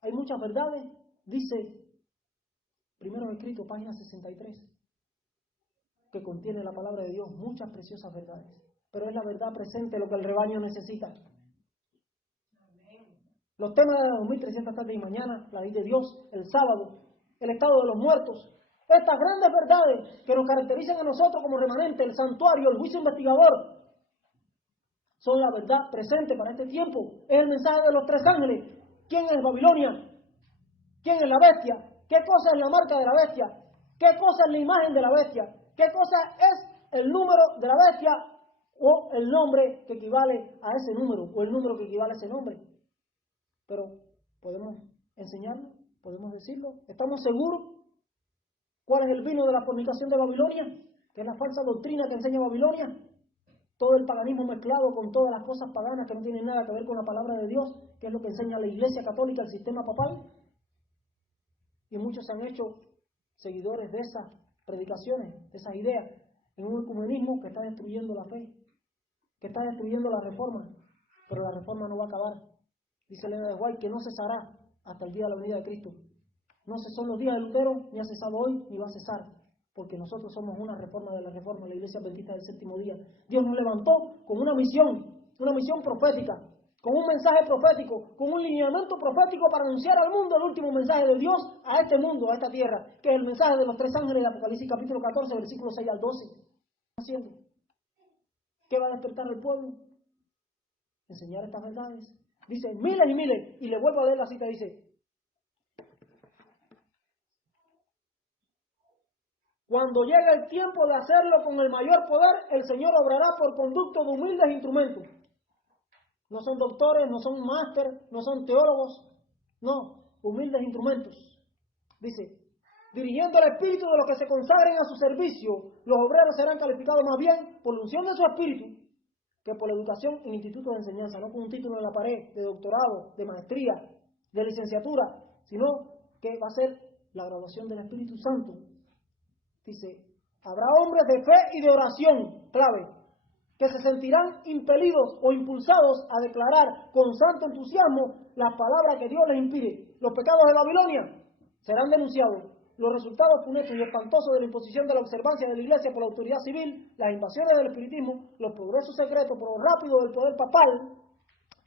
Hay muchas verdades, dice Primero Escrito, página 63, que contiene la palabra de Dios, muchas preciosas verdades. Pero es la verdad presente lo que el rebaño necesita. Los temas de las 2300 tardes y mañana, la ley de Dios, el sábado, el estado de los muertos, estas grandes verdades que nos caracterizan a nosotros como remanente, el santuario, el juicio investigador, son la verdad presente para este tiempo. Es el mensaje de los tres ángeles. ¿Quién es Babilonia? ¿Quién es la bestia? ¿Qué cosa es la marca de la bestia? ¿Qué cosa es la imagen de la bestia? ¿Qué cosa es el número de la bestia o el nombre que equivale a ese número o el número que equivale a ese nombre? Pero podemos enseñarlo, podemos decirlo. ¿Estamos seguros cuál es el vino de la fornicación de Babilonia? Que es la falsa doctrina que enseña Babilonia. Todo el paganismo mezclado con todas las cosas paganas que no tienen nada que ver con la palabra de Dios, que es lo que enseña la Iglesia Católica, el sistema papal. Y muchos se han hecho seguidores de esas predicaciones, de esas ideas, en un ecumenismo que está destruyendo la fe, que está destruyendo la reforma. Pero la reforma no va a acabar. Dice Elena de White que no cesará hasta el día de la venida de Cristo. No cesó en los días de Lutero, ni ha cesado hoy, ni va a cesar. Porque nosotros somos una reforma de la reforma, la Iglesia Adventista del Séptimo Día. Dios nos levantó con una misión profética, con un mensaje profético, con un lineamiento profético para anunciar al mundo el último mensaje de Dios a este mundo, a esta tierra, que es el mensaje de los tres ángeles de Apocalipsis capítulo 14, versículos 6 al 12. ¿Qué está haciendo? ¿Qué va a despertar el pueblo? Enseñar estas verdades. Dice miles y miles, y le vuelvo a leer la cita, dice: cuando llegue el tiempo de hacerlo con el mayor poder, el Señor obrará por conducto de humildes instrumentos. No son doctores, no son máster, no son teólogos, no, humildes instrumentos. Dice, dirigiendo el espíritu de los que se consagren a su servicio, los obreros serán calificados más bien por la unción de su espíritu que por la educación en institutos de enseñanza, no con un título en la pared de doctorado, de maestría, de licenciatura, sino que va a ser la graduación del Espíritu Santo. Dice, habrá hombres de fe y de oración, clave, que se sentirán impelidos o impulsados a declarar con santo entusiasmo las palabras que Dios les inspire. Los pecados de Babilonia serán denunciados. Los resultados funestos y espantosos de la imposición de la observancia de la Iglesia por la autoridad civil, las invasiones del espiritismo, los progresos secretos por lo rápido del poder papal,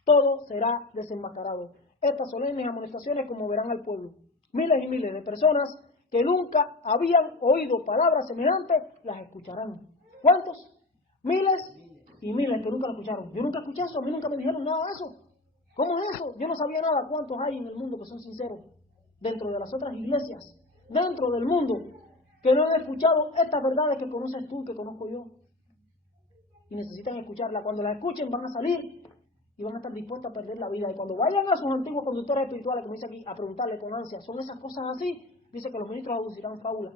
todo será desenmascarado. Estas solemnes amonestaciones conmoverán al pueblo. Miles y miles de personas que nunca habían oído palabras semejantes, las escucharán. ¿Cuántos? Miles y miles que nunca lo escucharon. Yo nunca escuché eso, a mí nunca me dijeron nada de eso. ¿Cómo es eso? Yo no sabía nada. ¿Cuántos hay en el mundo que son sinceros? Dentro de las otras iglesias, dentro del mundo, que no han escuchado estas verdades que conoces tú, que conozco yo. Y necesitan escucharlas. Cuando las escuchen van a salir y van a estar dispuestos a perder la vida. Y cuando vayan a sus antiguos conductores espirituales, como dice aquí, a preguntarle con ansia, ¿son esas cosas así? Dice que los ministros aducirán fábulas,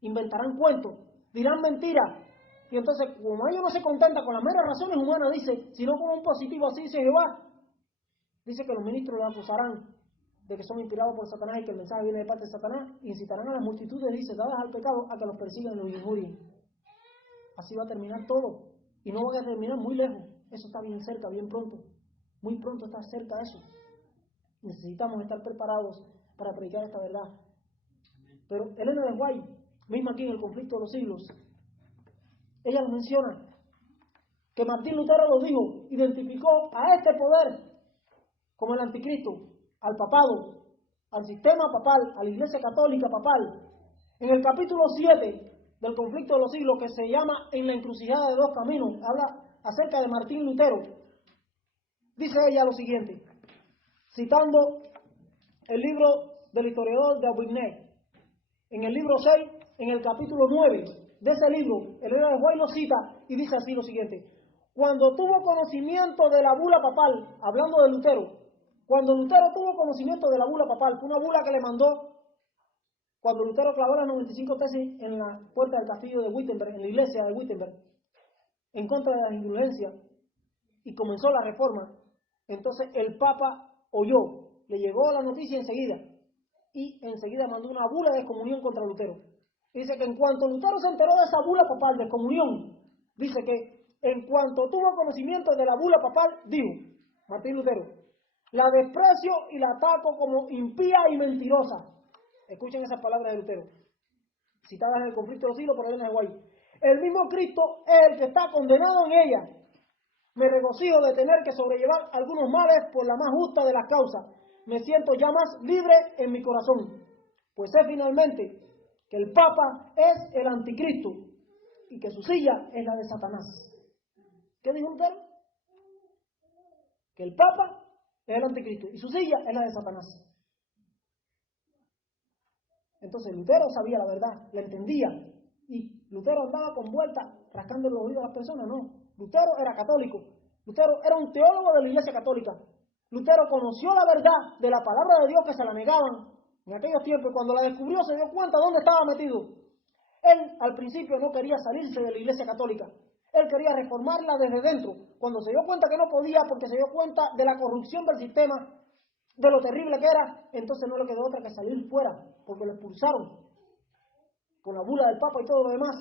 inventarán cuentos, dirán mentiras. Y entonces, como ellos no se contentan con las meras razones humanas, dice, sino con un positivo, así dice Jehová, dice que los ministros los acusarán de que son inspirados por Satanás y que el mensaje viene de parte de Satanás, incitarán a las multitudes, dice, dadas al pecado, a que los persigan y los injurien. Así va a terminar todo. Y no va a terminar muy lejos. Eso está bien cerca, bien pronto. Muy pronto está cerca eso. Necesitamos estar preparados para predicar esta verdad. Pero Elena de White, misma aquí en el conflicto de los siglos, ella lo menciona, que Martín Lutero lo dijo, identificó a este poder como el anticristo, al papado, al sistema papal, a la iglesia católica papal. En el capítulo 7 del conflicto de los siglos, que se llama En la encrucijada de dos caminos, habla acerca de Martín Lutero. Dice ella lo siguiente, citando el libro del historiador de Aubigné, en el libro 6, en el capítulo 9 de ese libro, Elena de White lo cita y dice así lo siguiente: cuando tuvo conocimiento de la bula papal, hablando de Lutero, cuando Lutero tuvo conocimiento de la bula papal, fue una bula que le mandó cuando Lutero clavó las 95 tesis en la puerta del castillo de Wittenberg, en la iglesia de Wittenberg, en contra de las indulgencias, y comenzó la reforma. Entonces el Papa oyó, le llegó la noticia enseguida, y enseguida mandó una bula de excomunión contra Lutero. Dice que en cuanto Lutero se enteró de esa bula papal de excomunión, dice que en cuanto tuvo conocimiento de la bula papal, dijo Martín Lutero, la desprecio y la ataco como impía y mentirosa. Escuchen esas palabras de Lutero, citadas en el conflicto de los siglos por Elena de White. El mismo Cristo es el que está condenado en ella. Me regocijo de tener que sobrellevar algunos males por la más justa de las causas. Me siento ya más libre en mi corazón, pues sé finalmente que el Papa es el anticristo y que su silla es la de Satanás. ¿Qué dijo Lutero? Que el Papa es el anticristo y su silla es la de Satanás. Entonces Lutero sabía la verdad, la entendía, y Lutero andaba con vueltas rascando los oídos a las personas, no. Lutero era católico, Lutero era un teólogo de la iglesia católica. Lutero conoció la verdad de la palabra de Dios que se la negaban en aquellos tiempos, y cuando la descubrió se dio cuenta dónde estaba metido. Él al principio no quería salirse de la iglesia católica, él quería reformarla desde dentro. Cuando se dio cuenta que no podía, porque se dio cuenta de la corrupción del sistema, de lo terrible que era, entonces no le quedó otra que salir fuera, porque lo expulsaron con la bula del Papa y todo lo demás.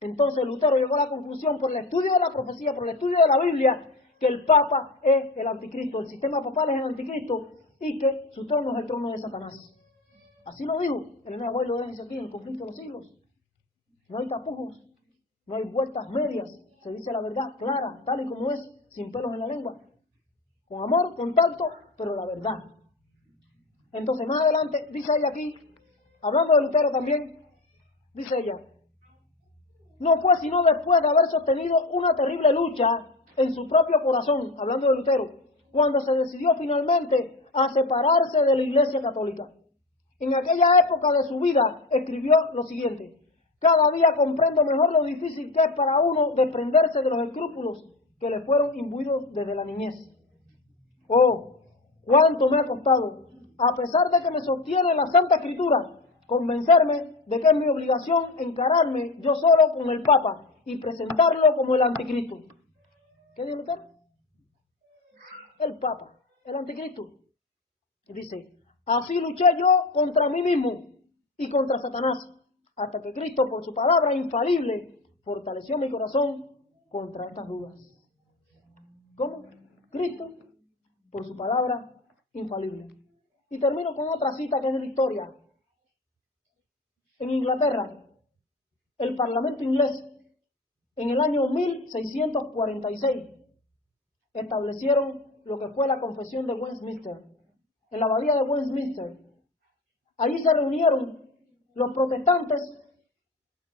Entonces Lutero llegó a la conclusión, por el estudio de la profecía, por el estudio de la Biblia, que el Papa es el anticristo, el sistema papal es el anticristo, y que su trono es el trono de Satanás. Así lo dijo Elena de White, lo dice aquí en el conflicto de los siglos. No hay tapujos, no hay vueltas medias, se dice la verdad clara, tal y como es, sin pelos en la lengua, con amor, con tacto, pero la verdad. Entonces más adelante dice ella aquí, hablando de Lutero también, dice ella, no fue sino después de haber sostenido una terrible lucha en su propio corazón, hablando de Lutero, cuando se decidió finalmente a separarse de la Iglesia Católica. En aquella época de su vida escribió lo siguiente: cada día comprendo mejor lo difícil que es para uno desprenderse de los escrúpulos que le fueron imbuidos desde la niñez. Oh, cuánto me ha costado, a pesar de que me sostiene la Santa Escritura, convencerme de que es mi obligación encararme yo solo con el Papa y presentarlo como el anticristo. ¿Qué dice usted? El Papa, el anticristo. Y dice, así luché yo contra mí mismo y contra Satanás, hasta que Cristo, por su palabra infalible, fortaleció mi corazón contra estas dudas. ¿Cómo? Cristo, por su palabra infalible. Y termino con otra cita que es de la historia. En Inglaterra, el Parlamento inglés, en el año 1646, establecieron lo que fue la Confesión de Westminster, en la abadía de Westminster. Allí se reunieron los protestantes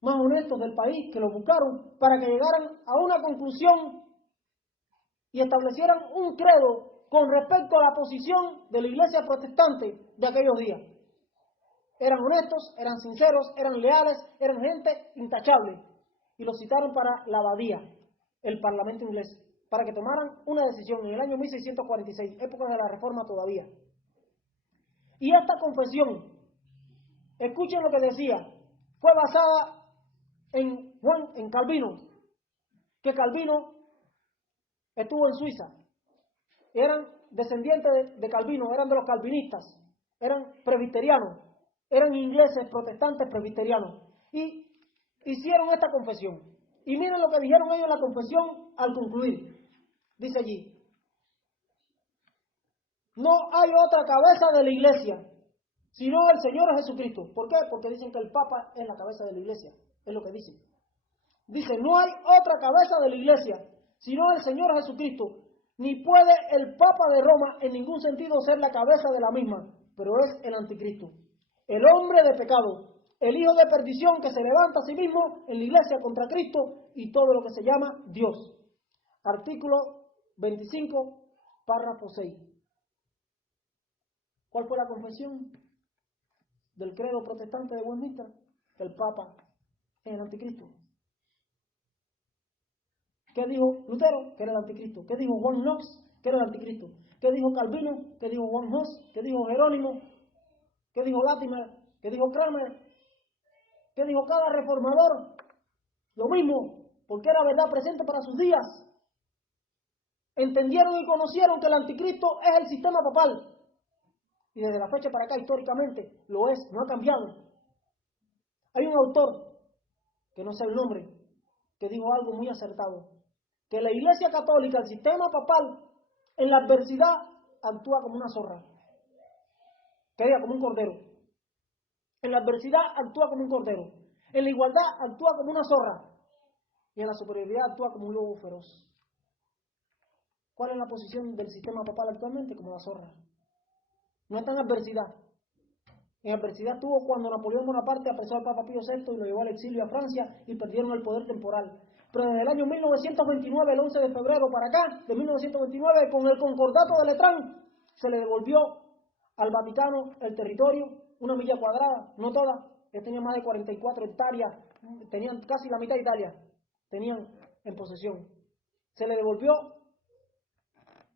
más honestos del país, que lo buscaron para que llegaran a una conclusión y establecieran un credo con respecto a la posición de la iglesia protestante de aquellos días. Eran honestos, eran sinceros, eran leales, eran gente intachable. Y los citaron para la abadía, el parlamento inglés, para que tomaran una decisión en el año 1646, época de la Reforma todavía. Y esta confesión, escuchen lo que decía, fue basada en Calvino, que Calvino estuvo en Suiza. Eran descendientes de Calvino, eran de los calvinistas, eran presbiterianos, eran ingleses, protestantes, presbiterianos. Y hicieron esta confesión. Y miren lo que dijeron ellos en la confesión al concluir. Dice allí: no hay otra cabeza de la iglesia, sino el Señor Jesucristo. ¿Por qué? Porque dicen que el Papa es la cabeza de la iglesia. Es lo que dicen. Dice, no hay otra cabeza de la iglesia, sino el Señor Jesucristo. Ni puede el Papa de Roma en ningún sentido ser la cabeza de la misma, pero es el anticristo, el hombre de pecado, el hijo de perdición que se levanta a sí mismo en la iglesia contra Cristo y todo lo que se llama Dios. Artículo 25, párrafo 6. ¿Cuál fue la confesión del credo protestante de Westminster? El Papa es el anticristo. ¿Qué dijo Lutero? Que era el anticristo. ¿Qué dijo Juan Knox? Que era el anticristo. ¿Qué dijo Calvino? ¿Qué dijo Juan Hus? ¿Qué dijo Jerónimo? ¿Qué dijo Latimer? ¿Qué dijo Kramer? ¿Qué dijo cada reformador? Lo mismo, porque era verdad presente para sus días. Entendieron y conocieron que el anticristo es el sistema papal. Y desde la fecha para acá, históricamente, lo es, no ha cambiado. Hay un autor, que no sé el nombre, que dijo algo muy acertado, que la Iglesia Católica, el sistema papal, en la adversidad actúa como una zorra, que diga como un cordero. En la adversidad actúa como un cordero, en la igualdad actúa como una zorra, y en la superioridad actúa como un lobo feroz. ¿Cuál es la posición del sistema papal actualmente? Como la zorra. No está en adversidad. En adversidad estuvo cuando Napoleón Bonaparte apresó al Papa Pío VI y lo llevó al exilio a Francia y perdieron el poder temporal. Pero desde el año 1929, el 11 de febrero para acá, de 1929, con el concordato de Letrán, se le devolvió al Vaticano el territorio, 1 milla cuadrada, no toda, él tenía más de 44 hectáreas, tenían casi la mitad de Italia, tenían en posesión. Se le devolvió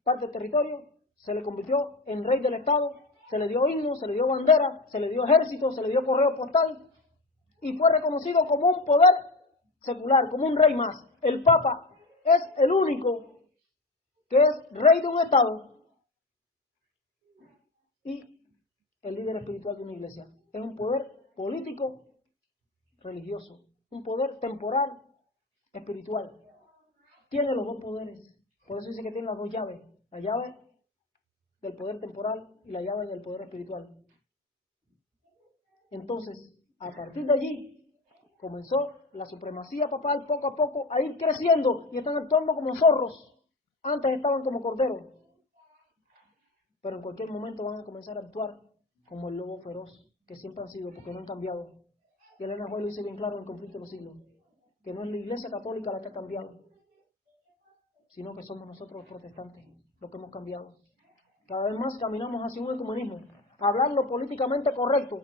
parte del territorio, se le convirtió en rey del Estado, se le dio himno, se le dio bandera, se le dio ejército, se le dio correo postal y fue reconocido como un poder secular, como un rey más. El Papa es el único que es rey de un Estado y el líder espiritual de una iglesia. Es un poder político religioso, un poder temporal espiritual. Tiene los dos poderes, por eso dice que tiene las dos llaves, la llave del poder temporal y la llave del poder espiritual. Entonces, a partir de allí, comenzó la supremacía papal poco a poco a ir creciendo y están actuando como zorros. Antes estaban como corderos, pero en cualquier momento van a comenzar a actuar como el lobo feroz que siempre han sido, porque no han cambiado. Y Elena White lo dice bien claro en el conflicto de los siglos, que no es la Iglesia Católica la que ha cambiado, sino que somos nosotros los protestantes los que hemos cambiado. Cada vez más caminamos hacia un ecumenismo, a hablar lo políticamente correcto,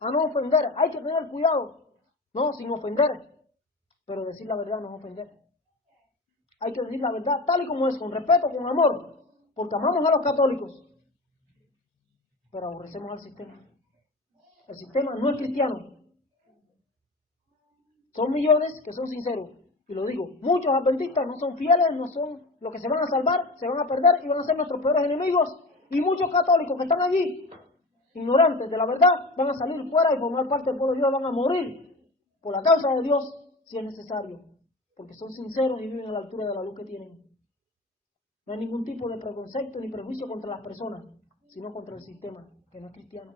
a no ofender. Hay que tener cuidado, no, sin ofender, pero decir la verdad no es ofender. Hay que decir la verdad tal y como es, con respeto, con amor, porque amamos a los católicos, pero aborrecemos al sistema. El sistema no es cristiano. Son millones que son sinceros, y lo digo, muchos adventistas no son fieles, no son los que se van a salvar, se van a perder y van a ser nuestros peores enemigos, y muchos católicos que están allí, ignorantes de la verdad, van a salir fuera y formar parte del pueblo de Dios, van a morir por la causa de Dios si es necesario, porque son sinceros y viven a la altura de la luz que tienen. No hay ningún tipo de preconcepto ni prejuicio contra las personas, sino contra el sistema, que no es cristiano.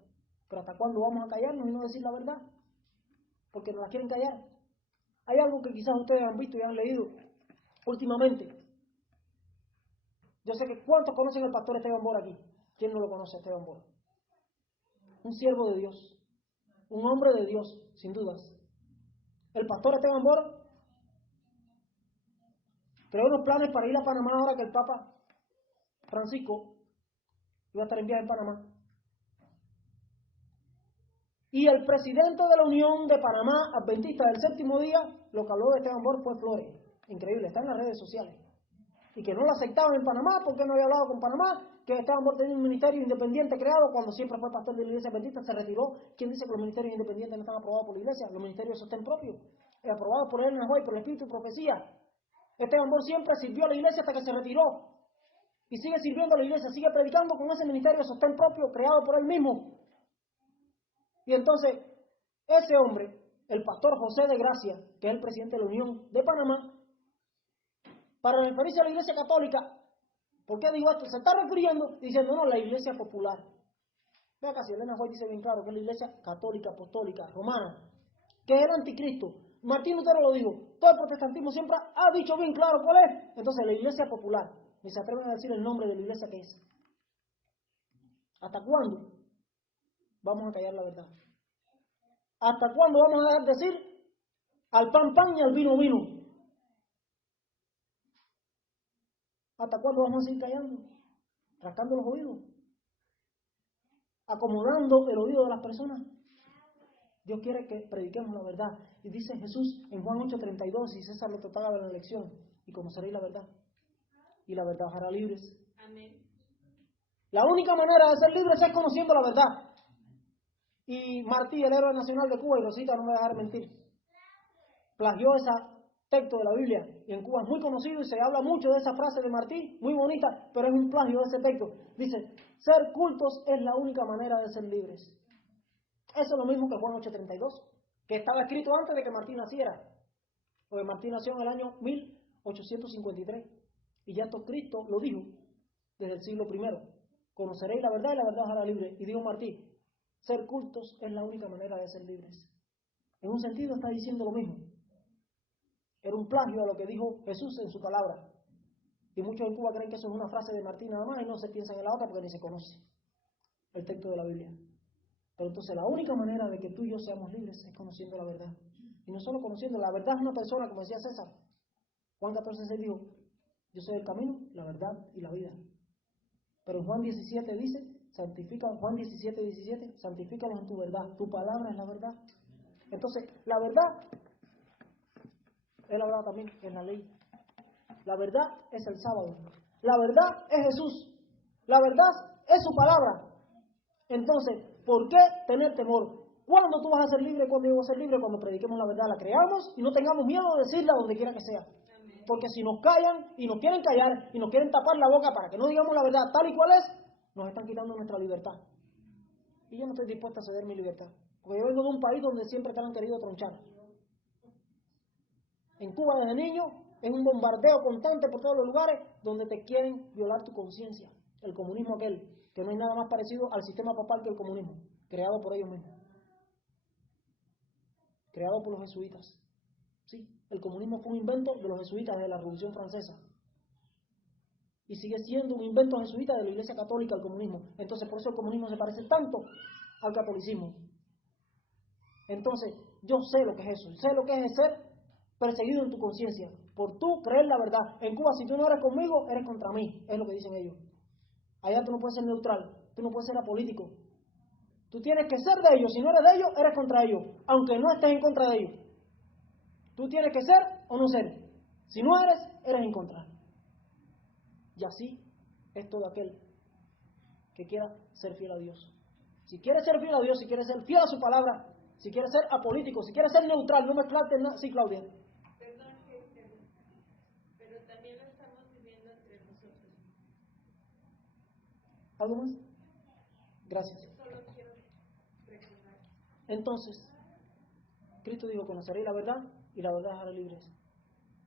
Pero ¿hasta cuándo vamos a callarnos y no decir la verdad? Porque nos la quieren callar. Hay algo que quizás ustedes han visto y han leído últimamente. Yo sé que ¿cuántos conocen al pastor Esteban Bora aquí? ¿Quién no lo conoce a Esteban Bora? Un siervo de Dios, un hombre de Dios, sin dudas. El pastor Esteban Bora creó unos planes para ir a Panamá ahora que el Papa Francisco iba a estar en viaje en Panamá. Y el presidente de la Unión de Panamá, Adventista del Séptimo Día, lo que habló de Esteban Borg fue flores. Increíble, está en las redes sociales. Y que no lo aceptaban en Panamá porque no había hablado con Panamá, que Esteban Borg tenía un ministerio independiente creado cuando siempre fue pastor de la iglesia adventista, se retiró. ¿Quién dice que los ministerios independientes no están aprobados por la iglesia? Los ministerios de sostén propio, aprobados por él en el por el Espíritu y profecía. Esteban Borg siempre sirvió a la iglesia hasta que se retiró. Y sigue sirviendo a la iglesia, sigue predicando con ese ministerio de sostén propio creado por él mismo. Y entonces, ese hombre, el pastor José de Gracia, que es el presidente de la Unión de Panamá, para referirse a la iglesia católica, ¿por qué digo esto? Se está refiriendo diciendo, no, la iglesia popular. Vea casi, Elena White dice bien claro que es la iglesia católica, apostólica, romana, que es el anticristo. Martín Lutero lo dijo, todo el protestantismo siempre ha dicho bien claro cuál es. Entonces, la iglesia popular, ni se atreven a decir el nombre de la iglesia que es. ¿Hasta cuándo vamos a callar la verdad? ¿Hasta cuándo vamos a dejar de decir al pan pan y al vino vino? ¿Hasta cuándo vamos a seguir callando? Rascando los oídos, acomodando el oído de las personas. Dios quiere que prediquemos la verdad. Y dice Jesús en Juan 8:32, y César le tocaba la elección, y conoceréis la verdad, y la verdad os hará libres. Amén. La única manera de ser libres es conociendo la verdad. Y Martí, el héroe nacional de Cuba, y Rosita no me va a dejar mentir, plagió ese texto de la Biblia, y en Cuba es muy conocido y se habla mucho de esa frase de Martí, muy bonita, pero es un plagio de ese texto. Dice, ser cultos es la única manera de ser libres. Eso es lo mismo que Juan 8:32, que estaba escrito antes de que Martí naciera, porque Martí nació en el año 1853, y ya esto Cristo lo dijo desde el siglo I. Conoceréis la verdad y la verdad os hará libre. Y dijo Martí, ser cultos es la única manera de ser libres. En un sentido está diciendo lo mismo. Era un plagio a lo que dijo Jesús en su palabra. Y muchos en Cuba creen que eso es una frase de Martín nada más y no se piensan en la otra porque ni se conoce el texto de la Biblia. Pero entonces la única manera de que tú y yo seamos libres es conociendo la verdad. Y no solo conociendo, la verdad es una persona, como decía César. Juan 14:6 dijo, yo soy el camino, la verdad y la vida. Pero en Juan 17 dice, Juan 17:17, santifícalos en tu verdad. Tu palabra es la verdad. Entonces, la verdad, él hablaba también en la ley. La verdad es el sábado. La verdad es Jesús. La verdad es su palabra. Entonces, ¿por qué tener temor? ¿Cuándo tú vas a ser libre? ¿Cuándo yo voy a ser libre? Cuando prediquemos la verdad, la creamos y no tengamos miedo de decirla donde quiera que sea. Porque si nos callan y nos quieren callar y nos quieren tapar la boca para que no digamos la verdad tal y cual es, nos están quitando nuestra libertad. Y yo no estoy dispuesta a ceder mi libertad. Porque yo vengo de un país donde siempre te han querido tronchar. En Cuba desde niño, es un bombardeo constante por todos los lugares donde te quieren violar tu conciencia. El comunismo aquel, que no hay nada más parecido al sistema papal que el comunismo, creado por ellos mismos. Creado por los jesuitas. Sí, el comunismo fue un invento de los jesuitas de la Revolución Francesa. Y sigue siendo un invento jesuita de la Iglesia Católica el comunismo. Entonces, por eso el comunismo se parece tanto al catolicismo. Entonces, yo sé lo que es eso. Sé lo que es ser perseguido en tu conciencia. Por tú creer la verdad. En Cuba, si tú no eres conmigo, eres contra mí. Es lo que dicen ellos. Allá tú no puedes ser neutral. Tú no puedes ser apolítico. Tú tienes que ser de ellos. Si no eres de ellos, eres contra ellos. Aunque no estés en contra de ellos. Tú tienes que ser o no ser. Si no eres, eres en contra. Y así es todo aquel que quiera ser fiel a Dios. Si quieres ser fiel a Dios, si quieres ser fiel a su palabra, si quieres ser apolítico, si quieres ser neutral, no mezclarte en nada. Sí, Claudia. Perdón, pero también lo estamos viviendo entre nosotros. ¿Algo más? Gracias. Solo quiero recordar. Entonces, Cristo dijo, conoceréis la verdad y la verdad os hará libres.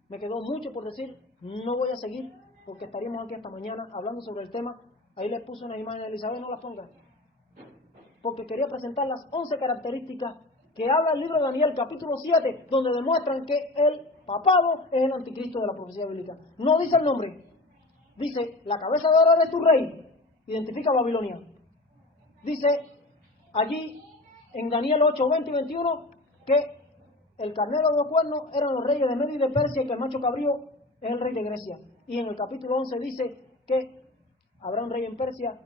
Me quedó mucho por decir, no voy a seguir, porque estaríamos aquí hasta mañana hablando sobre el tema. Ahí les puse una imagen de Elizabeth, no las ponga. Porque quería presentar las 11 características que habla el libro de Daniel, capítulo 7, donde demuestran que el papado es el anticristo de la profecía bíblica. No dice el nombre, dice, la cabeza de oro eres tu rey, identifica a Babilonia. Dice allí en Daniel 8, 20 y 21 que el carnero de 2 cuernos eran los reyes de Medio y de Persia y que el macho cabrío es el rey de Grecia. Y en el capítulo 11 dice que habrá un rey en Persia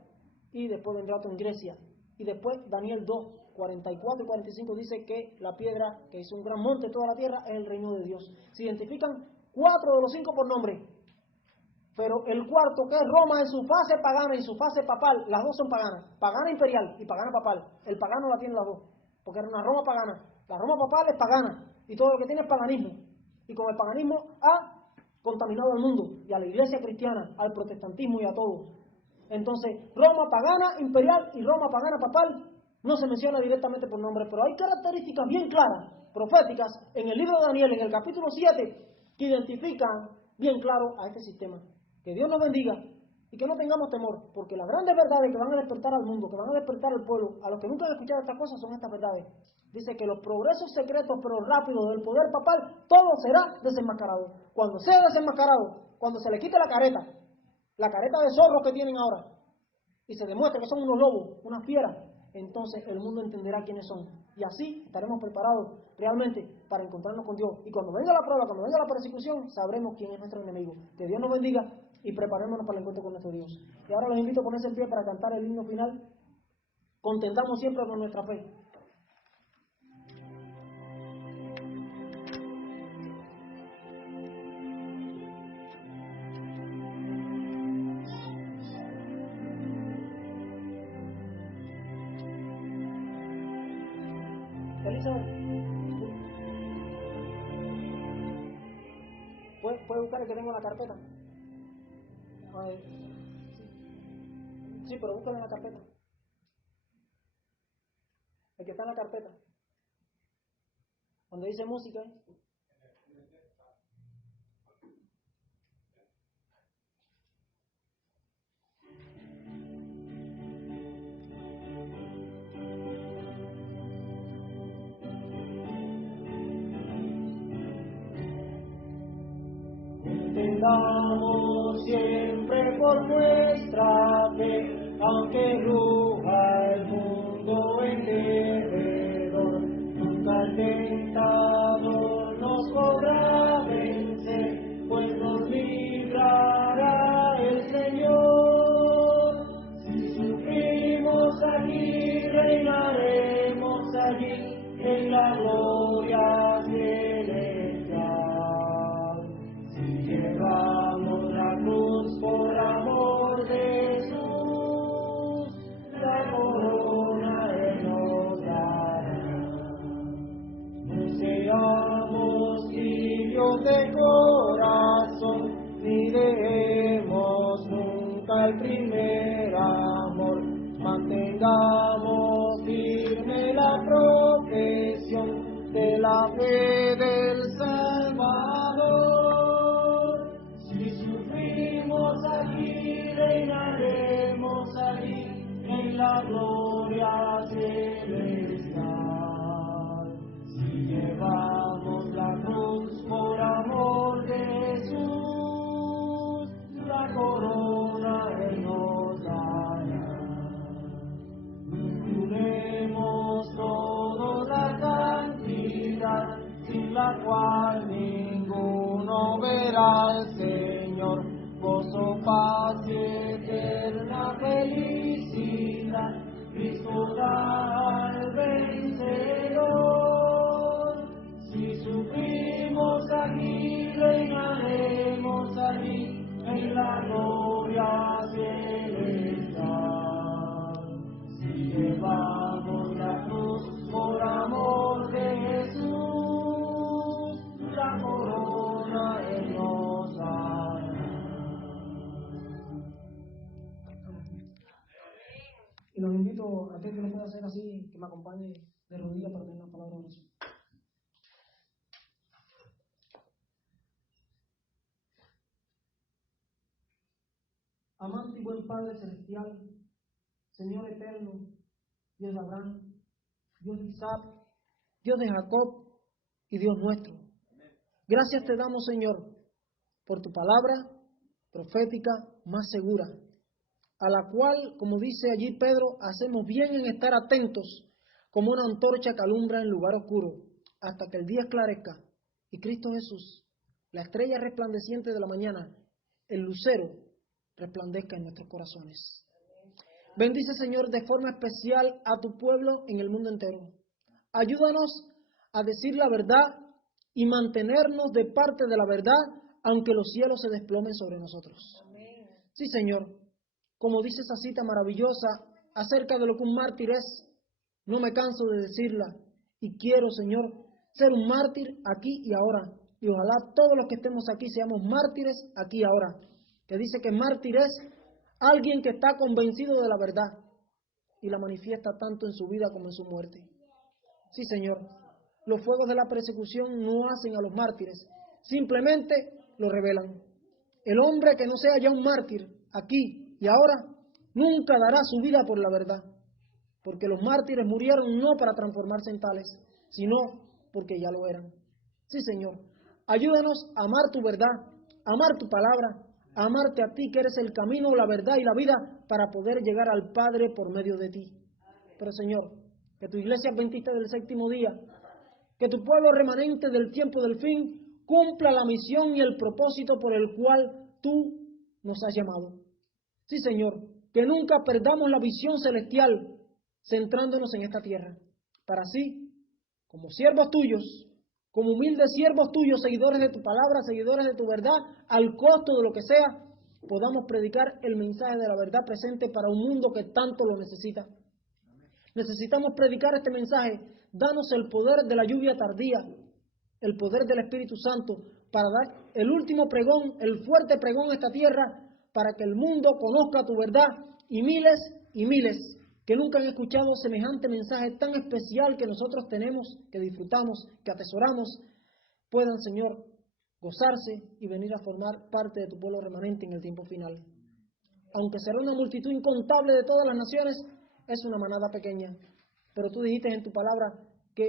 y después vendrá otro en Grecia. Y después Daniel 2, 44 y 45 dice que la piedra, que es un gran monte de toda la tierra, es el reino de Dios. Se identifican 4 de los 5 por nombre, pero el cuarto, que es Roma, en su fase pagana y en su fase papal, las dos son paganas, pagana imperial y pagana papal. El pagano la tiene las dos, porque era una Roma pagana. La Roma papal es pagana y todo lo que tiene es paganismo. Y con el paganismo ha contaminado al mundo y a la iglesia cristiana, al protestantismo y a todo. Entonces, Roma pagana imperial y Roma pagana papal no se menciona directamente por nombre, pero hay características bien claras, proféticas, en el libro de Daniel, en el capítulo 7, que identifican bien claro a este sistema. Que Dios nos bendiga y que no tengamos temor, porque las grandes verdades que van a despertar al mundo, que van a despertar al pueblo, a los que nunca han escuchado estas cosas, son estas verdades. Dice que los progresos secretos pero rápidos del poder papal, todo será desenmascarado. Cuando sea desenmascarado, cuando se le quite la careta de zorros que tienen ahora, y se demuestre que son unos lobos, unas fieras, entonces el mundo entenderá quiénes son. Y así estaremos preparados realmente para encontrarnos con Dios. Y cuando venga la prueba, cuando venga la persecución, sabremos quién es nuestro enemigo. Que Dios nos bendiga y preparémonos para el encuentro con nuestro Dios. Y ahora los invito a ponerse en pie para cantar el himno final. Contendamos siempre con nuestra fe. Elizabeth, ¿puede buscar el que tengo en la carpeta? Sí, pero búscalo en la carpeta. El que está en la carpeta. Donde dice música. Tendamos siempre por nuestra fe, aunque ruja el mundo en derredor, nunca el tentador nos podrá vencer, pues nos librará el Señor. Si sufrimos aquí, reinaremos allí en la gloria celestial. Llevamos la cruz por amor de Jesús, la corona Él nos dará. No seamos tibios de corazón, ni dejemos nunca el primer amor. Mantengamos firme la profesión de la fe del Salvador. Si sufrimos aquí, reinaremos allí en la gloria celestial. Si llevamos la cruz por amor de Jesús, la corona Él nos dará. Juremos todos la cantidad, sin la cual ninguno verá al Señor. Gozo, paz y eterna felicidad, Cristo da al vencedor. Si sufrimos aquí, reinaremos allí en la gloria celestial. Si llevamos la cruz por amor de Jesús, la corona Él nos dará. Y los invito a aquel que lo pueda hacer así, que me acompañe de rodillas para tener la palabra de oración. Amante y buen Padre Celestial, Señor eterno, Dios de Abraham, Dios de Isaac, Dios de Jacob y Dios nuestro. Gracias te damos, Señor, por tu palabra profética más segura, a la cual, como dice allí Pedro, hacemos bien en estar atentos como una antorcha que alumbra en lugar oscuro, hasta que el día esclarezca y Cristo Jesús, la estrella resplandeciente de la mañana, el lucero resplandezca en nuestros corazones. Bendice, Señor, de forma especial a tu pueblo en el mundo entero. Ayúdanos a decir la verdad y mantenernos de parte de la verdad, aunque los cielos se desplomen sobre nosotros. Sí, Señor, como dice esa cita maravillosa acerca de lo que un mártir es, no me canso de decirla y quiero, Señor, ser un mártir aquí y ahora. Y ojalá todos los que estemos aquí seamos mártires aquí y ahora. Que dice que mártir es alguien que está convencido de la verdad y la manifiesta tanto en su vida como en su muerte. Sí, Señor, los fuegos de la persecución no hacen a los mártires, simplemente lo revelan. El hombre que no sea ya un mártir aquí y ahora, nunca dará su vida por la verdad, porque los mártires murieron no para transformarse en tales, sino porque ya lo eran. Sí, Señor, ayúdanos a amar tu verdad, a amar tu palabra, a amarte a ti que eres el camino, la verdad y la vida para poder llegar al Padre por medio de ti. Pero, Señor, que tu iglesia adventista del séptimo día, que tu pueblo remanente del tiempo del fin cumpla la misión y el propósito por el cual tú nos has llamado. Sí, Señor, que nunca perdamos la visión celestial centrándonos en esta tierra, para así, como siervos tuyos, como humildes siervos tuyos, seguidores de tu palabra, seguidores de tu verdad, al costo de lo que sea, podamos predicar el mensaje de la verdad presente para un mundo que tanto lo necesita. Necesitamos predicar este mensaje. Danos el poder de la lluvia tardía, el poder del Espíritu Santo, para dar el último pregón, el fuerte pregón a esta tierra, para que el mundo conozca tu verdad y miles que nunca han escuchado semejante mensaje tan especial que nosotros tenemos, que disfrutamos, que atesoramos, puedan, Señor, gozarse y venir a formar parte de tu pueblo remanente en el tiempo final. Aunque será una multitud incontable de todas las naciones, es una manada pequeña. Pero tú dijiste en tu palabra que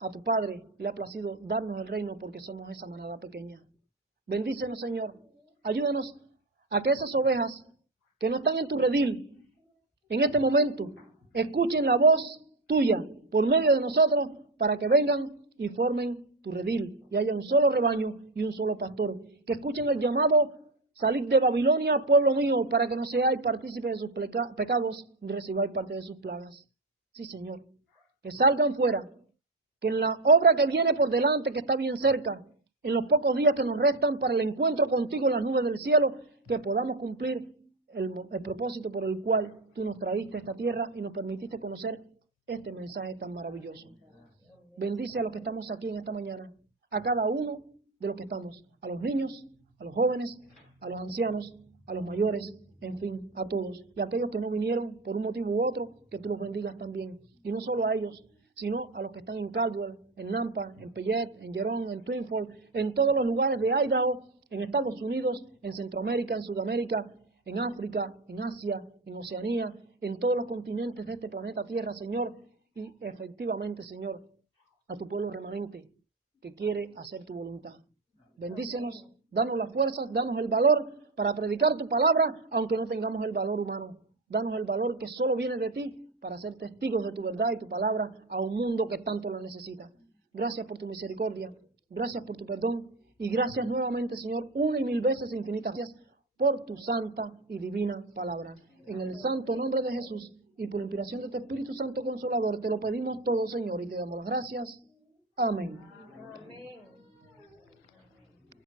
a tu Padre le ha placido darnos el reino porque somos esa manada pequeña. Bendícenos, Señor. Ayúdanos a que esas ovejas que no están en tu redil en este momento escuchen la voz tuya por medio de nosotros para que vengan y formen tu redil y haya un solo rebaño y un solo pastor. Que escuchen el llamado: salid de Babilonia, pueblo mío, para que no seáis partícipes de sus pecados ni recibáis parte de sus plagas. Sí, Señor. Que salgan fuera, que en la obra que viene por delante, que está bien cerca, en los pocos días que nos restan para el encuentro contigo en las nubes del cielo, que podamos cumplir el propósito por el cual tú nos traíste a esta tierra y nos permitiste conocer este mensaje tan maravilloso. Bendice a los que estamos aquí en esta mañana, a cada uno de los que estamos, a los niños, a los jóvenes, a los ancianos, a los mayores, en fin, a todos. Y a aquellos que no vinieron por un motivo u otro, que tú los bendigas también. Y no solo a ellos, sino a los que están en Caldwell, en Nampa, en Payette, en Jerome, en Twin Falls, en todos los lugares de Idaho, en Estados Unidos, en Centroamérica, en Sudamérica, en África, en Asia, en Oceanía, en todos los continentes de este planeta Tierra, Señor. Y efectivamente, Señor, a tu pueblo remanente que quiere hacer tu voluntad. Bendícenos, danos las fuerzas, danos el valor para predicar tu palabra, aunque no tengamos el valor humano. Danos el valor que solo viene de ti para ser testigos de tu verdad y tu palabra a un mundo que tanto lo necesita. Gracias por tu misericordia, gracias por tu perdón y gracias nuevamente, Señor, una y mil veces infinitas gracias por tu santa y divina palabra. En el santo nombre de Jesús y por la inspiración de tu Espíritu Santo Consolador, te lo pedimos todo, Señor, y te damos las gracias. Amén.